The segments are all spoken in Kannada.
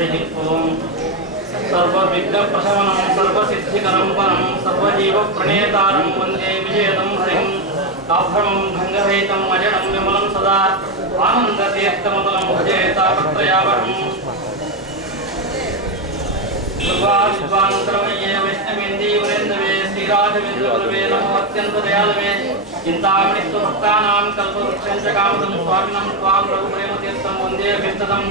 हरिः ओं सर्वविघ्नप्रशमनं सर्वसिद्धिकरं परं सर्वजीवप्रणेतारं वन्दे विजयदं हरिं आभ्रमं भङ्गरहितं अजडं विमलं सदा आनन्दतीर्थमतलं भजे तापत्रयावहम् सर्वांतरमये वैष्णवेन्दीवरेन्दवे श्रीराघवेन्द्रवल्लभे नमो अत्यन्तदयालवे चिन्तामणिस्तु भक्तानां कल्पवृक्षं च कामदं स्वामिनं त्वां रघुप्रेमतीर्थं वन्दे अभीष्टदम्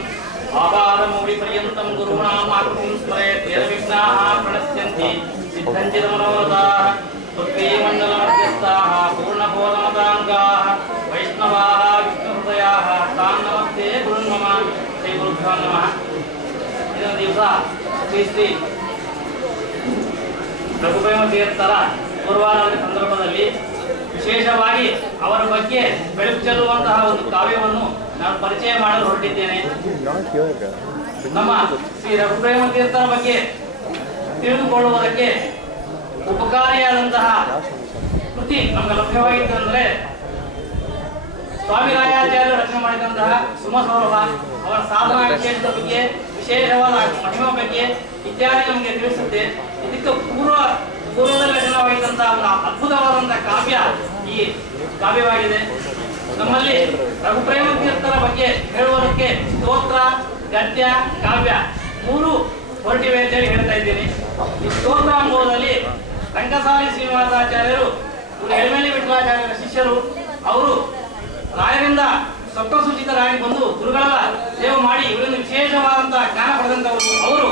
आपादमौलिपर्यन्तं गुरूणाम् आकृतिं स्मरेत् येन विघ्नाः प्रणश्यन्ति सिद्धन्ति मनोरथाः पृथ्वीमण्डलमध्यस्थाः पूर्णबोधमताङ्गाः वैष्णवाः विष्णुहृदयाः तान् नमस्ते गुरुन् मम श्रीगुरुभ्यो नमः। ಇದರ ದಿವಸ ಶ್ರೀ ರಘುಪ್ರೇಮತೀರ್ಥರ ಪೂರ್ವಾರಾಧನೆ ಸಂದರ್ಭದಲ್ಲಿ ವಿಶೇಷವಾಗಿ ಅವರ ಬಗ್ಗೆ ಬೆಳಕು ಚೆಲ್ಲುವಂತಹ ಒಂದು ಕಾವ್ಯವನ್ನು ನಾನು ಪರಿಚಯ ಮಾಡಲು ಹೊರಟಿದ್ದೇನೆ. ನಮ್ಮ ಶ್ರೀ ರಘುಪ್ರೇಮತೀರ್ಥರ ಬಗ್ಗೆ ತಿಳಿದುಕೊಳ್ಳುವುದಕ್ಕೆ ಉಪಕಾರಿಯಾದಂತಹ ಕೃತಿ ನಮಗೆ ಲಭ್ಯವಾಗಿತ್ತು ಅಂದರೆ ಸ್ವಾಮಿರಾಯಾಚಾರ್ಯರು ರಚನೆ ಮಾಡಿದಂತಹ ಸುಮಸೌರಭ, ಅವರ ಸಾಧನಾ ವಿಶೇಷದ ಬಗ್ಗೆ, ವಿಶೇಷವಾದ ಮಹಿಮೆ ಬಗ್ಗೆ ಇತ್ಯಾದಿ ನಮಗೆ ತಿಳಿಸುತ್ತೆ. ಇದಕ್ಕೆ ಪೂರ್ವದಲ್ಲಿ ರಚನೆವಾಗಿದ್ದಂತಹ ಒಂದು ಅದ್ಭುತವಾದಂತಹ ಕಾವ್ಯ ಈ ಕಾವ್ಯವಾಗಿದೆ. ನಮ್ಮಲ್ಲಿ ರಘುಪ್ರೇಮತೀರ್ಥರ ಬಗ್ಗೆ ಹೇಳುವುದಕ್ಕೆ ಸ್ತೋತ್ರ, ಗದ್ಯ, ಕಾವ್ಯ ಮೂರು ಹೊರಟಿವೆ ಅಂತೇಳಿ ಹೇಳ್ತಾ ಇದ್ದೀನಿ. ಈ ಸ್ತೋತ್ರ ಎಂಬುದರಲ್ಲಿ ರಂಗಸಾಲಿ ಶ್ರೀನಿವಾಸಾಚಾರ್ಯರು ಎಳಮೇಲಿ ವಿಠಲಾಚಾರ್ಯರ ಶಿಷ್ಯರು. ಅವರು ರಾಯರಿಂದ ಸಪ್ತಸೂಚಿತರಾಗಿ ಬಂದು ಗುರುಗಳ ಸೇವೆ ಮಾಡಿ ಇವರಿಂದ ವಿಶೇಷವಾದಂತಹ ಜ್ಞಾನ ಪಡೆದಂತವರು. ಅವರು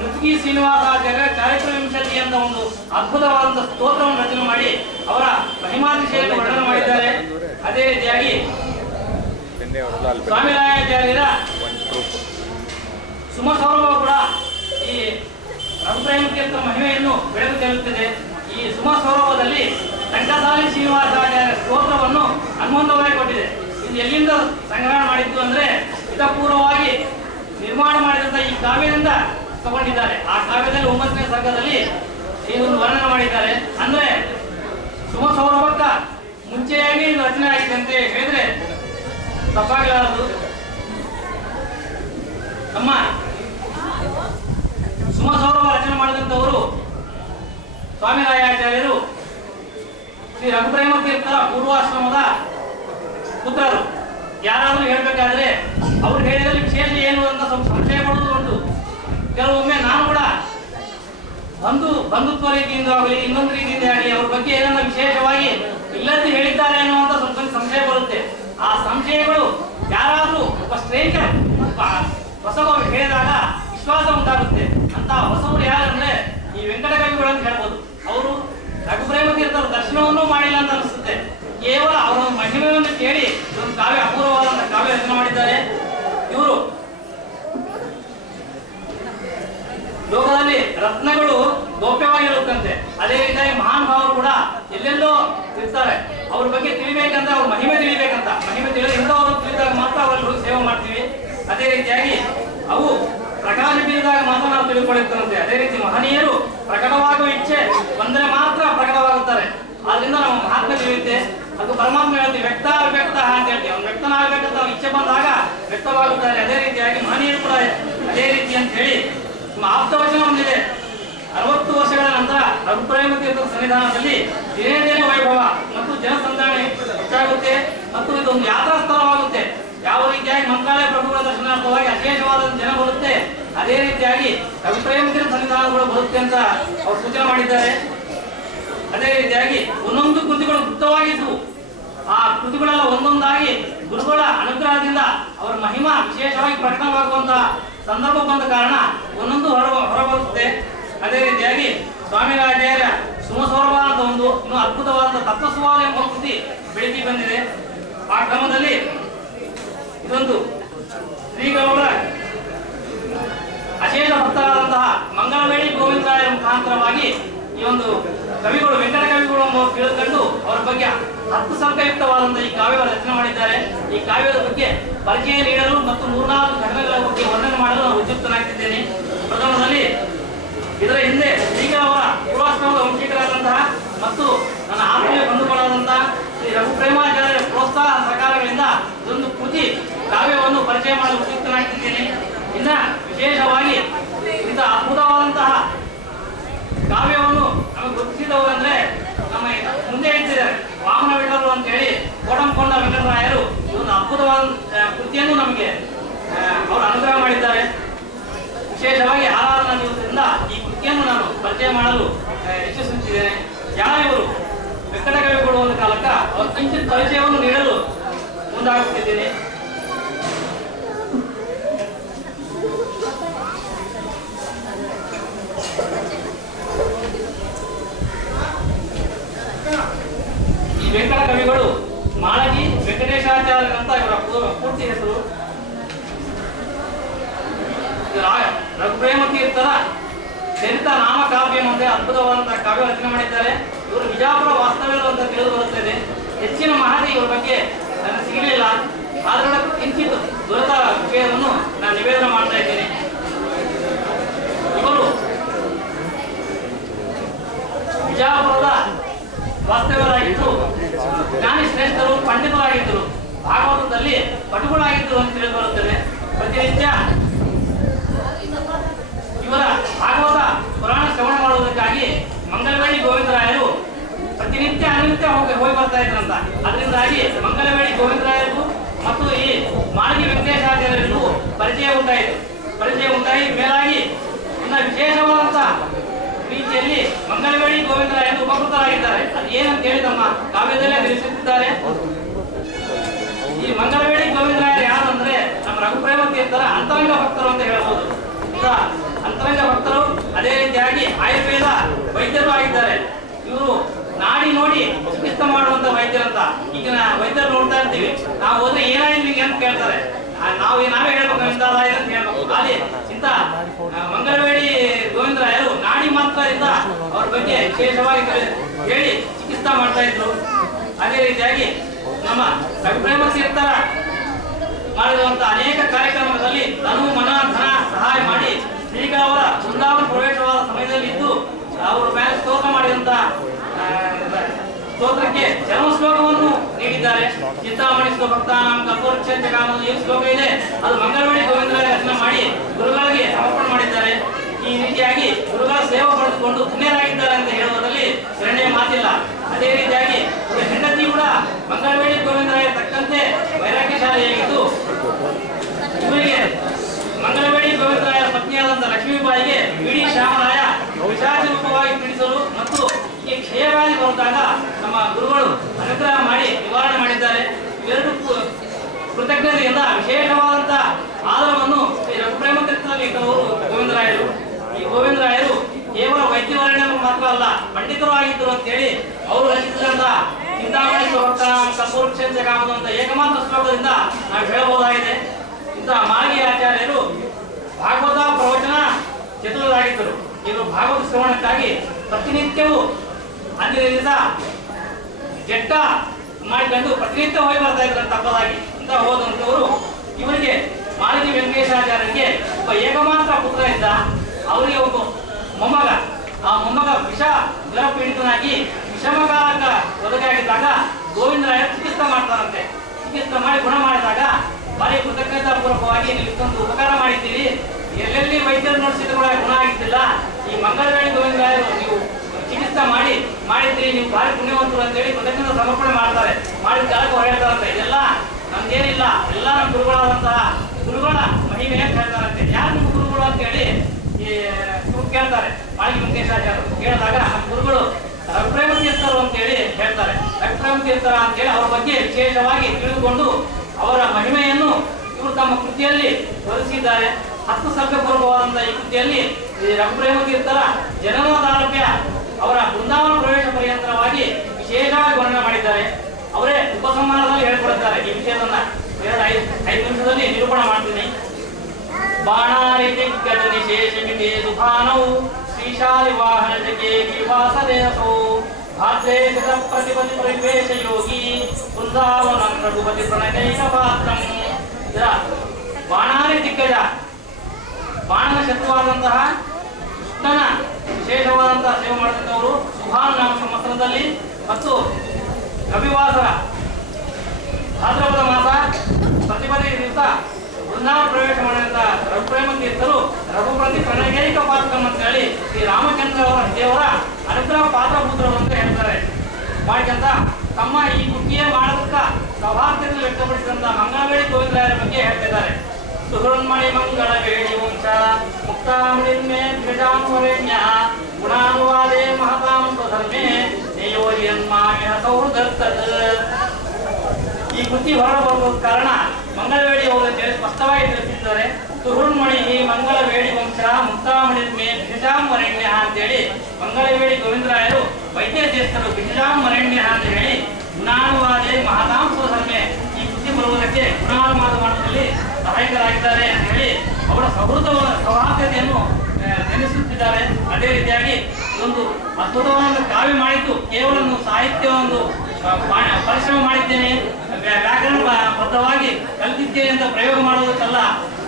ಮುತ್ಗಿ ಶ್ರೀನಿವಾಸಾಚಾರ್ಯ ಚಾರಿತ್ರ ವಿಂಶತಿ ಅಂತ ಒಂದು ಅದ್ಭುತವಾದಂತಹ ಸ್ತೋತ್ರವನ್ನು ರಚನೆ ಮಾಡಿ ಅವರ ಮಹಿಮಾತಿಶಯವನ್ನು ವರ್ಣನೆ ಮಾಡಿದ್ದಾರೆ. ಅದೇ ರೀತಿಯಾಗಿ ಸ್ವಾಮಿರಾಯಾಚಾರ್ಯರ ಸುಮಸೌರಭ ಕೂಡ ಈ ರಘುಪ್ರೇಮತೀರ್ಥ ಮಹಿಮೆಯನ್ನು ಬೆಳೆದು ಚೆಲ್ಲುತ್ತದೆ. ಈ ಸುಮಸೌರಭದಲ್ಲಿ ರಂಗಸಾಲಿ ಶ್ರೀನಿವಾಸಾಚಾರ್ಯ ಸ್ತೋತ್ರವನ್ನು ಹನುಮಂತವಾಗಿ ಕೊಟ್ಟಿದೆ. ಇದು ಎಲ್ಲಿಂದ ಸಂಗ್ರಹಣ ಮಾಡಿದ್ದು ಅಂದ್ರೆ ಹಿತಪೂರ್ವವಾಗಿ ನಿರ್ಮಾಣ ಮಾಡಿದಂತ ಈ ಕಾವ್ಯದಿಂದ ತಗೊಂಡಿದ್ದಾರೆ. ಆ ಕಾವ್ಯದಲ್ಲಿ 9ನೇ ಸರ್ಗದಲ್ಲಿ ಇದನ್ನು ವರ್ಣನೆ ಮಾಡಿದ್ದಾರೆ. ಅಂದ್ರೆ ಸುಮಸೌರಭಕ್ಕ ಮುಂಚೆಯಾಗಿ ಇದು ರಚನೆ ಆಗಿದೆ ಅಂತ ಹೇಳಿದ್ರೆ ತಪ್ಪಾಗಲಾರದು. ನಮ್ಮ ಸುಮಸೌರಭ ರಚನೆ ಮಾಡಿದಂತವರು ಸ್ವಾಮಿರಾಯಾಚಾರ್ಯರು ಶ್ರೀ ರಘುಪ್ರೇಮತೀರ್ಥರ ಪೂರ್ವಾಶ್ರಮದ ಪುತ್ರರು. ಯಾರಾದರೂ ಹೇಳ್ಬೇಕಾದ್ರೆ ಅವ್ರು ಹೇಳಿದಲ್ಲಿ ವಿಶೇಷ ಏನು ಅಂತ ಸ್ವಲ್ಪ ಸಂಶಯ ಪಡುವುದು ಉಂಟು. ಕೆಲವೊಮ್ಮೆ ನಾನು ಕೂಡ ಬಂಧುತ್ವ ರೀತಿಯಿಂದ ಆಗಲಿ ಇನ್ನೊಂದು ರೀತಿಯಿಂದ ಆಗಲಿ ಅವ್ರ ಬಗ್ಗೆ ಏನನ್ನ ವಿಶೇಷವಾಗಿ ಇಲ್ಲದ್ದು ಹೇಳಿದ್ದಾರೆ ಅನ್ನುವಂತ ಸ್ವಲ್ಪ ಸಂಶಯ ಬರುತ್ತೆ. ಆ ಸಂಶಯಗಳು ಯಾರಾದ್ರೂ ಒಬ್ಬ ಸ್ಟ್ರೇಂಜರ್ ಹೊಸವರು ಹೇಳಿದಾಗ ವಿಶ್ವಾಸ ಉಂಟಾಗುತ್ತೆ. ಅಂತ ಹೊಸವರು ಯಾರಂದ್ರೆ ಈ ವೆಂಕಟಕವಿಗಳು ಅಂತ ಹೇಳ್ಬೋದು. ಅವರು ರಘುಪ್ರೇಮತೀರ್ಥರ ದರ್ಶನವನ್ನೂ ಮಾಡಿಲ್ಲ ಅಂತ ಅನಿಸುತ್ತೆ. ಕೇವಲ ಅವರ ಮಹಿಮೆಯನ್ನು ಕೇಳಿ ಒಂದು ಕಾವ್ಯ ಅಪೂರ್ವವಾದಂತಹ ಕಾವ್ಯ ರಚನೆ ಮಾಡಿದ್ದಾರೆ. ಇವರು ಲೋಕದಲ್ಲಿ ರತ್ನಗಳು ಗೌಪ್ಯವಾಗಿರುತ್ತಂತೆ. ಅದೇ ರೀತಿಯಾಗಿ ಮಹಾನ್ ಭಾವರು ಕೂಡ ಎಲ್ಲೆಲ್ಲೋ ಇರ್ತಾರೆ. ಅವ್ರ ಬಗ್ಗೆ ತಿಳಿಬೇಕಂತ, ಅವ್ರ ಮಹಿಮೆ ತಿಳಿಬೇಕಂತ, ಮಹಿಮೆ ತಿಳಿದಾಗ ತಿಳಿದಾಗ ಮಾತ್ರ ಅವರಲ್ಲಿ ಸೇವೆ ಮಾಡ್ತೀವಿ. ಅದೇ ರೀತಿಯಾಗಿ ಅವು ಪ್ರಕಾಶ ಬೀರಿದಾಗ ಮಾತ್ರ ನಾವು ತಿಳ್ಕೊಂಡಿರ್ತಂತೆ. ಅದೇ ರೀತಿ ಮಹನೀಯರು ಪ್ರಕಟವಾಗುವ ಇಚ್ಛೆ ಬಂದರೆ ಮಾತ್ರ ಪ್ರಕಟವಾಗುತ್ತಾರೆ. ಆದ್ರಿಂದ ನಮ್ಮ ಮಹಾತ್ಮ ತಿಳಿಯುತ್ತೆ. ಅದು ಪರಮಾತ್ಮ ಹೇಳ್ತೀವಿ ವ್ಯಕ್ತ ಅವ್ಯಕ್ತ ಅಂತ ಹೇಳ್ತೀವಿ. ಅವ್ನು ವ್ಯಕ್ತನಾಗಬೇಕಂತ ಇಚ್ಛೆ ಬಂದಾಗ ವ್ಯಕ್ತವಾಗುತ್ತಾರೆ. ಅದೇ ರೀತಿಯಾಗಿ ಮಹನೀಯರು ಕೂಡ ಅದೇ ರೀತಿ ಅಂತ ಹೇಳಿ ನಿಮ್ಮ ಆಪ್ತವಚನ ಹೊಂದಿದೆ. 60 ವರ್ಷಗಳ ನಂತರ ರಘುಪ್ರೇಮತೀರ್ಥರ ಸನ್ನಿಧಾನದಲ್ಲಿ ದಿನೇ ದಿನೇ ವೈಭವ ಮತ್ತು ಜನಸಂದಣಿ ಹೆಚ್ಚಾಗುತ್ತೆ ಮತ್ತು ಇದೊಂದು ಯಾತ್ರಾ ಸ್ಥಳವಾಗುತ್ತೆ. ಯಾವ ರೀತಿಯಾಗಿ ಮಂತ್ರಾಲಯ ಪ್ರಭುಗಳ ದರ್ಶನಾರ್ಥವಾಗಿ ಅಶೇಷವಾದ ಜನ ಬರುತ್ತೆ, ಅದೇ ರೀತಿಯಾಗಿ ರಘುಪ್ರೇಮತೀರ್ಥ ಸನ್ನಿಧಾನಗಳು ಬರುತ್ತೆ ಅಂತ ಅವರು ಸೂಚನೆ ಮಾಡಿದ್ದಾರೆ. ಅದೇ ರೀತಿಯಾಗಿ ಒಂದೊಂದು ಕೃತಿಗಳು ಗುಪ್ತವಾಗಿದ್ವು. ಆ ಕೃತಿಗಳೆಲ್ಲ ಒಂದೊಂದಾಗಿ ಗುರುಗಳ ಅನುಗ್ರಹದಿಂದ ಅವರ ಮಹಿಮಾ ವಿಶೇಷವಾಗಿ ಪ್ರಕಟವಾಗುವಂತಹ ಸಂದರ್ಭ ಬಂದ ಕಾರಣ ಒಂದೊಂದು ಹೊರಬರುತ್ತದೆ. ಅದೇ ರೀತಿಯಾಗಿ ಸ್ವಾಮಿರಾಚಾರ್ಯ ಸುಮಸೌರಭ ಅಂತ ಒಂದು ಇನ್ನೂ ಅದ್ಭುತವಾದ ತತ್ವಸ್ವಾದ ಎಂಬ ಕೃತಿ ಬೆಳಕಿ ಬಂದಿದೆ. ಆ ಕ್ರಮದಲ್ಲಿ ಇದೊಂದು ಶ್ರೀಗೌಡ ಅಶೇಷ ಭಕ್ತರಾದಂತಹ ಮಂಗಳವೇಣಿ ಗೋವಿಂದರಾಯರ ಮುಖಾಂತರವಾಗಿ ಈ ಒಂದು ಕವಿಗಳು ವೆಂಕಟ ಕವಿಗಳು ಎಂಬ ತಿಳಿದುಕೊಂಡು ಅವರ ಬಗ್ಗೆ 10 ಸರ್ಗಯುಕ್ತವಾದಂತಹ ಈ ಕಾವ್ಯ ರಚನೆ ಮಾಡಿದ್ದಾರೆ. ಈ ಕಾವ್ಯದ ಬಗ್ಗೆ ಪರಿಚಯ ನೀಡಲು ಮತ್ತು 3-4 ಘಟನೆಗಳ ಬಗ್ಗೆ ವರ್ಣನೆ ಮಾಡಲು ನಾನು ಉದ್ಯುಕ್ತನಾಗ್ತಿದ್ದೇನೆ. ಪ್ರಥಮದಲ್ಲಿ ಇದರ ಹಿಂದೆ ಶ್ರೀಗಳವರ ಪೂರ್ವಾಶ್ರಮದ ವಂಶಿಕರಾದಂತಹ ಮತ್ತು ನನ್ನ ಆತ್ಮೀಯ ಬಂಧುಗಳಾದಂತಹ ಶ್ರೀ ರಘುಪ್ರೇಮಾಚಾರ್ಯರ ಪ್ರೋತ್ಸಾಹ ಸಹಕಾರಗಳಿಂದ ಇದೊಂದು ಕೃತಿ ಕಾವ್ಯವನ್ನು ಪರಿಚಯ ಮಾಡಲು ಉದ್ಯುಕ್ತನಾಗ್ತಿದ್ದೇನೆ. ಇನ್ನ ವಿಶೇಷವಾಗಿ ಇಂಥ ಅದ್ಭುತವಾದಂತಹ ಕಾವ್ಯವನ್ನು ನಮಗೆ ಗುರುತಿಸಿದವರು ಅಂದ್ರೆ ನಮ್ಮ ಮುಂದೆ ಹೇಳ್ತಿದ್ದಾರೆ ವಾಮನ ವಿಠಲರು ಅಂತ ಹೇಳಿ ಕೋಟಂಕೊಂಡ ವೆಂಕಟರಾಯರು ಈ ಒಂದು ಅದ್ಭುತವಾದ ಕೃತಿಯನ್ನು ನಮಗೆ ಅವರು ಅನುಗ್ರಹ ಮಾಡಿದ್ದಾರೆ. ವಿಶೇಷವಾಗಿ ಆರಾಧನಾ ದಿವಸದಿಂದ ಈ ಕೃತಿಯನ್ನು ನಾನು ಪರಿಚಯ ಮಾಡಲು ಯಶಸ್ವಿಸಿದ್ದೇನೆ. ಯಾರಿವರು ವೆಂಕಟಕವಿಗಳು ಒಂದು ಕಾಲಕ್ಕ ಅವರು ಕಿಂಚಿತ್ ಪರಿಚಯವನ್ನು ನೀಡಲು ಮುಂದಾಗುತ್ತಿದ್ದೇನೆ. ಈ ವೆಂಕಟ ಕವಿಗಳು ಮಾಳಗಿ ವೆಂಕಟೇಶಾಚಾರ್ಯ ಅಂತ ಇವರ ಪೂರ್ತಿ ಹೆಸರು. ರಘುಪ್ರೇಮ ತೀರ್ಥರ ಚರಿತ ನಾಮಕಾವ್ಯ ಮುಂದೆ ಅದ್ಭುತವಾದಂತಹ ಕಾವ್ಯ ರಚನೆ ಮಾಡಿದ್ದಾರೆ. ಇವರು ವಿಜಾಪುರ ವಾಸ್ತವ್ಯರು ಅಂತ ತಿಳಿದು ಬರುತ್ತದೆ. ಹೆಚ್ಚಿನ ಮಾಹಿತಿ ಇವರ ಬಗ್ಗೆ ನನಗೆ ಸಿಗಲಿಲ್ಲ. ಆದ್ರೆ ಕಿಂಚಿತ್ ದೊರೆತ ವಿಷಯವನ್ನು ನಾನು ನಿವೇದನೆ ಮಾಡ್ತಾ ಇದ್ದೇನೆ. ಇವರು ವಿಜಾಪುರದ ವಾಸ್ತವ್ಯರಾಗಿದ್ದು ಜ್ಞಾನಿ ಶ್ರೇಷ್ಠರು, ಪಂಡಿತರಾಗಿದ್ದರು, ಭಾಗವತದಲ್ಲಿ ಪಟುಗಳಾಗಿದ್ದರು ಅಂತ ತಿಳಿದು ಬರುತ್ತದೆ. ಪ್ರತಿನಿತ್ಯ ಇವರ ಭಾಗವತ ಪುರಾಣ ಶ್ರವಣ ಮಾಡುವುದಕ್ಕಾಗಿ ಮಂಗಲವೇಡಿ ಗೋವಿಂದರಾಯರು ಪ್ರತಿನಿತ್ಯ ಅನಿತ್ಯ ಹೋಗಿ ಬರ್ತಾ ಇದ್ರಂತ. ಅದರಿಂದಾಗಿ ಮಂಗಲವೇಡಿ ಗೋವಿಂದರಾಯರಿಗೂ ಮತ್ತು ಈ ಮಾಳಗಿ ವೆಂಕಟೇಶಾಚಾರ್ಯರಿಗೂ ಪರಿಚಯ ಉಂಟಾಗಿ ಮೇಲಾಗಿ ಇನ್ನ ವಿಶೇಷವಾದಂತ ರೀತಿಯಲ್ಲಿ ಮಂಗಲವೇಡಿ ಗೋವಿಂದರಾಯರು ಉಪಕೃತರಾಗಿದ್ದಾರೆ. ಅದು ಏನಂತ ಹೇಳಿ ತಮ್ಮ ಕಾವ್ಯದಲ್ಲೇ ತಿಳಿಸುತ್ತಿದ್ದಾರೆ. ಈ ಮಂಗಲವೇಡಿ ಗೋವಿಂದರಾಯರು ಯಾರು ಅಂದ್ರೆ ನಮ್ಮ ರಘುಪ್ರೇಮ ತೀರ್ಥರ ಅಂತರಂಗ ಭಕ್ತರು ಅಂತ ಹೇಳ್ಬೋದು. ಅಂತರಂಗ ಭಕ್ತರು, ಅದೇ ರೀತಿಯಾಗಿ ಆಯುರ್ವೇದ ವೈದ್ಯರು ಆಗಿದ್ದಾರೆ. ಇವರು ನಾಡಿ ನೋಡಿ ಚಿಕಿತ್ಸೆ ಮಾಡುವಂತ ವೈದ್ಯರಂತ. ಈಗಿನ ವೈದ್ಯರು ನೋಡ್ತಾ ಇರ್ತೀವಿ, ನಾವು ಹೋದ್ರೆ ಏನಾಯ್ತು ಈಗ ಅಂತ ಕೇಳ್ತಾರೆ, ನಾವೇ ಹೇಳ್ಬೇಕು ಇಂಥದ್ದಾಯ್ತು ಅಂತ ಹೇಳ್ಬೇಕು. ಅದೇ ಇಂಥ ಮಂಗಲವೇಡಿ ಗೋವಿಂದರಾಯರು ನಾಡಿ ಮಾತ್ರದಿಂದ ಅವ್ರ ಬಗ್ಗೆ ವಿಶೇಷವಾಗಿ ಹೇಳಿ ಚಿಕಿತ್ಸೆ ಮಾಡ್ತಾ ಇದ್ರು. ಅದೇ ರೀತಿಯಾಗಿ ನಮ್ಮ ರಘುಪ್ರೇಮ ತೀರ್ಥರ ಮಾಡಿರುವಂತ ಅನೇಕ ಕಾರ್ಯಕ್ರಮದಲ್ಲಿ ತನು ಮನ ಧನ ಸಹಾಯ ಮಾಡಿ ಶ್ರೀಗಳವರ ಬೃಂದಾವನ ಪ್ರವೇಶವಾದ ಸಮಯದಲ್ಲಿ ಇದ್ದು ಅವರು ಮೇಲೆ ಸ್ತೋತ್ರ ಮಾಡಿದಂತ ಸ್ತೋತ್ರಕ್ಕೆ ಜನ್ಮ ಶ್ಲೋಕವನ್ನು ನೀಡಿದ್ದಾರೆ. ಚಿಂತಾಮಣಿ ಭಕ್ತಾನಾಂ ಕಪೋರ್ಚಂಚಕಾಮ ಈ ಶ್ಲೋಕ ಇದೆ, ಅದು ಮಂಗಲವೇಡಿ ಗೋವಿಂದರಾಯ ರಚನೆ ಮಾಡಿ ಗುರುಗಳಿಗೆ ಸಮರ್ಪಣೆ ಮಾಡಿದ್ದಾರೆ. ಈ ರೀತಿಯಾಗಿ ಗುರುಗಳ ಸೇವೆ ಪಡೆದುಕೊಂಡು ಪುಣ್ಯರಾಗಿದ್ದಾರೆ ಅಂತ ಹೇಳುವುದರಲ್ಲಿ ಎರಡನೇ ಮಾತಿಲ್ಲ. ಅದೇ ರೀತಿಯಾಗಿ ಹೆಂಡತಿ ಕೂಡ ಮಂಗಲವೇಡಿ ಗೋವಿಂದರಾಯ ತಕ್ಕಂತೆ ವೈರಾಗ್ಯಶಾಲಿಯಾಗಿದ್ದು ಇವರಿಗೆ ಮಂಗಲವೇಡಿ ಗೋವಿಂದರಾಯ ಪತ್ನಿಯಾದಂತ ಲಕ್ಷ್ಮೀಬಾಯಿಗೆ ಇಡೀ ಶ್ಯಾಮರಾಯ ವಿಶಾಚ ರೂಪವಾಗಿ ಪೀಡಿಸಲು ಮತ್ತು ಈ ಕ್ಷಯವಾಗಿ ಬಂದಾಗ ನಮ್ಮ ಗುರುಗಳು ಅನುಗ್ರಹ ಮಾಡಿ ನಿವಾರಣೆ ಮಾಡಿದ್ದಾರೆ. ಇವೆರಡು ಕೃತಜ್ಞತೆಯಿಂದ ವಿಶೇಷವಾದಂತ ಆಧಾರವನ್ನು ಈ ರಘುಪ್ರೇಮ ತೀರ್ಥರಲ್ಲಿ ಇಟ್ಟವರು ಗೋವಿಂದರಾಯರು. ಈ ಗೋವಿಂದರಾಯರು ಕೇವಲ ವೈದ್ಯವರ್ಣರು ಮಾತ್ರ ಅಲ್ಲ, ಪಂಡಿತರು ಆಗಿದ್ದರು ಅಂತ ಹೇಳಿ ಅವರು ರಚಿಸಿದಂತ ಚಿಂತಾಮಣಿ ಕಪೋರ್ಚಂಚಕಾಮದು ಅಂತ ಏಕಮಾತ್ರ ಶ್ಲೋಕದಿಂದ ನಾವು ಹೇಳಬಹುದಾಗಿದೆ. ಇಂತಹ ಮಾಳಗಿ ಆಚಾರ್ಯರು ಭಾಗವತ ಪ್ರವಚನ ಚತುರರಾಗಿದ್ದರು. ಇವರು ಭಾಗವತ ಶ್ರವಣಕ್ಕಾಗಿ ಪ್ರತಿನಿತ್ಯವೂ ಅಂದಿನ ದಿವಸ ಜಟ್ಟ ಮಾಡಿಕೊಂಡು ಪ್ರತಿನಿತ್ಯ ಹೋಗಿ ಬರ್ತಾ ಇದ್ರು ತಪ್ಪದಾಗಿ ಅಂತ ಹೋದಂತವರು. ಇವರಿಗೆ ಮಾಳಗಿ ವೆಂಕಟೇಶಾಚಾರ್ಯರಿಗೆ ಒಬ್ಬ ಏಕಮಾತ್ರ ಪುತ್ರ ಇದ್ದ. ಅವರಿಗೆ ಒಬ್ಬ ಮೊಮ್ಮಗ, ಆ ಮೊಮ್ಮಗ ವಿಷ ಜ್ವರ ಪೀಡಿತನಾಗಿ ವಿಷಮಗಾರಕ ಒದಗಾಗಿದ್ದಾಗ ಗೋವಿಂದರಾಯರು ಚಿಕಿತ್ಸೆ ಮಾಡ್ತಾರಂತೆ. ಚಿಕಿತ್ಸೆ ಮಾಡಿ ಗುಣ ಮಾಡಿದಾಗ ಭಾರಿ ಕೃತಜ್ಞತಾ ಪೂರ್ವಕವಾಗಿ ನೀವು ಇಷ್ಟೊಂದು ಉಪಕಾರ ಮಾಡಿದ್ದೀರಿ, ಎಲ್ಲೆಲ್ಲಿ ವೈದ್ಯರು ನೋಡಿಸಿದ್ರು ಕೂಡ ಗುಣ ಆಗಿದ್ದಿಲ್ಲ, ಈ ಮಂಗಲವೇಡಿ ಗೋವಿಂದರಾಯರು ನೀವು ಚಿಕಿತ್ಸೆ ಮಾಡಿದ್ರಿ, ನೀವು ಭಾರಿ ಪುಣ್ಯವಂತರು ಅಂತ ಹೇಳಿ ಕೃತಜ್ಞತಾ ಸಮರ್ಪಣೆ ಮಾಡ್ತಾರೆ. ಮಾಡಿದ ಕಾಲಕ್ಕೆ ಹೇಳ್ತಾರಂತೆ, ಇದೆಲ್ಲ ನಮ್ದೇನಿಲ್ಲ, ಎಲ್ಲ ನಮ್ಮ ಗುರುಗಳಾದಂತಹ ಗುರುಗಳ ಮಹಿಮೆ ಅಂತ ಹೇಳ್ತಾರಂತೆ. ಯಾರು ನಿಮ್ಮ ಗುರುಗಳು ಅಂತ ಹೇಳಿ ಕೇಳ್ತಾರೆ ಮಾಳಗಿ ವೆಂಕಟೇಶಾಚಾರ್ಯರು. ಕೇಳಿದಾಗ ನಮ್ಮ ಗುರುಗಳು ರಘುಪ್ರೇಮ ತೀರ್ಥರು ಅಂತ ಹೇಳಿ ಹೇಳ್ತಾರೆ. ರಘುಪ್ರೇಮ ತೀರ್ಥರ ಅಂತ ಹೇಳಿ ಅವರ ಬಗ್ಗೆ ವಿಶೇಷವಾಗಿ ತಿಳಿದುಕೊಂಡು ಅವರ ಮಹಿಮೆಯನ್ನು ಇವರು ತಮ್ಮ ಕೃತಿಯಲ್ಲಿ ವರ್ಣಿಸಿದ್ದಾರೆ. 10 ಸರ್ಗಪೂರ್ವಕವಾದಂತಹ ಈ ಕೃತಿಯಲ್ಲಿ ರಘುಪ್ರೇಮ ತೀರ್ಥರ ಜನನದಾರಭ್ಯ ಅವರ ಬೃಂದಾವನ ಪ್ರವೇಶ ಪರ್ಯಂತರವಾಗಿ ವಿಶೇಷವಾಗಿ ವರ್ಣನೆ ಮಾಡಿದ್ದಾರೆ. ಅವರೇ ಉಪಸಂಹಾರದಲ್ಲಿ ಹೇಳ್ಕೊಡುತ್ತಾರೆ. ಈ ವಿಷಯದನ್ನ 2-5 ನಿಮಿಷದಲ್ಲಿ ನಿರೂಪಣೆ ಮಾಡ್ತೀನಿ. ಬಾಣಾರಿ ದಿಗ್ಗಜ ನಿಶೇಷಮಿತಿ ಸುಭಾನೌ ಶ್ರೀಶಾಲಿ ವಾಹನ ಜಗೆ ವಿವಾಸದೇಸೌ ಭಾದ್ರೇಶ ಪ್ರತಿಪತಿ ಪರಿವೇಶ ಯೋಗಿ ಬೃಂದಾವನ ರಘುಪತಿ ಪ್ರಣಕೈಕ ಪಾತ್ರಂ. ಬಾಣಾರಿ ದಿಗ್ಗಜ, ಬಾಣನ ಶತ್ರುವಾದಂತಹ ಕೃಷ್ಣನ ವಿಶೇಷವಾದಂತಹ ಸೇವೆ ಮಾಡಿದಂಥವರು ಸುಭಾನ ನಾಮ ಸಂವತ್ಸರದಲ್ಲಿ ಮತ್ತು ರವಿವಾಸರ ಭಾದ್ರಪದ ಮಾಸ ಪ್ರತಿಪದಿ ದಿವಸ ಬೃಂದಾವನ ಪ್ರವೇಶ ಮಾಡಿದಂತ ರಘುಪ್ರೇಮ ತೀರ್ಥರು ರಘುಪ್ರತಿ ಪ್ರಣಯೈಕ ಪಾತ್ರಂ ಅಂತ ಹೇಳಿ ಶ್ರೀ ರಾಮಚಂದ್ರ ದೇವರ ಅನುಗ್ರಹ ಪಾತ್ರಪುತ್ರರು ಅಂತ ಹೇಳ್ತಾರೆ. ಮಾಡ್ಕಂತ ತಮ್ಮ ಈ ಕೃತಿಯ ಮಾಡೋದಕ್ಕ ಸೌಹಾರ್ದತೆಯನ್ನು ವ್ಯಕ್ತಪಡಿಸಿದಂತ ಮಂಗಳವೇಡಿ ಗೋವಿಂದರಾಯರ ಬಗ್ಗೆ ಹೇಳ್ತಿದ್ದಾರೆ. ಸುಹೃನ್ಮಣಿ ಮಂಗಳ ವೇಣಿ ವಂಶ ಮುಕ್ತಾಮಣಿನ್ಮೇ ದ್ವಿಜಾನುವರೆಣ್ಯ ಗುಣಾನುವಾದೇ ಮಹತಾಂ ಧರ್ಮೇ ನೇಯೋರ್ಯನ್ಮಾಮಿಹ ಸೌಹೃದರ್ತದ್. ಈ ಕೃತಿ ಹೊರಬರುವ ಕಾರಣ ಮಂಗಳವೇಡಿ ಅವರು ಸ್ಪಷ್ಟವಾಗಿ ತಿಳಿಸಿದ್ದಾರೆ. ಸುಹೃನ್ಮಣಿ ಮಂಗಳವೇಡಿ ವಂಶ ಮುಕ್ತಾಮಣಿನ್ಮೇ ದ್ವಿಜಾಂವರೆಣ್ಯ ಅಂತೇಳಿ ಮಂಗಳವೇಡಿ ಗೋವಿಂದರಾಯರು ವೈದ್ಯಶ್ರೇಷ್ಠರು ದ್ವಿಜಾಂವರೆಣ್ಯ ಅಂತ ಹೇಳಿ ಗುಣಾನುವಾದೇ ಮಹತಾಂ ಧರ್ಮೇ ಈ ಕೃತಿ ಬರುವುದಕ್ಕೆ ಗುಣಾನುವಾದ ಮಾಡುವುದರಲ್ಲಿ ಸಹಾಯಕರಾಗಿದ್ದಾರೆ ಅಂತ ಹೇಳಿ ಅವರ ಸೌಹಾರ್ದತೆಯನ್ನು ನೆನೆಸುತ್ತಿದ್ದಾರೆ. ಅದೇ ರೀತಿಯಾಗಿ ಒಂದು ಅದ್ಭುತವಾದ ಕಾವ್ಯ ಮಾಡಿದ್ದು ಕೇವಲ ಸಾಹಿತ್ಯವನ್ನು ಪರಿಶ್ರಮ ಮಾಡಿದ್ದೇನೆ, ವ್ಯಾಕರಣ ಬದ್ಧವಾಗಿ ಕಲಿತಿದ್ದೇನೆ ಅಂತ ಪ್ರಯೋಗ ಮಾಡುವುದಕ್ಕಲ್ಲ,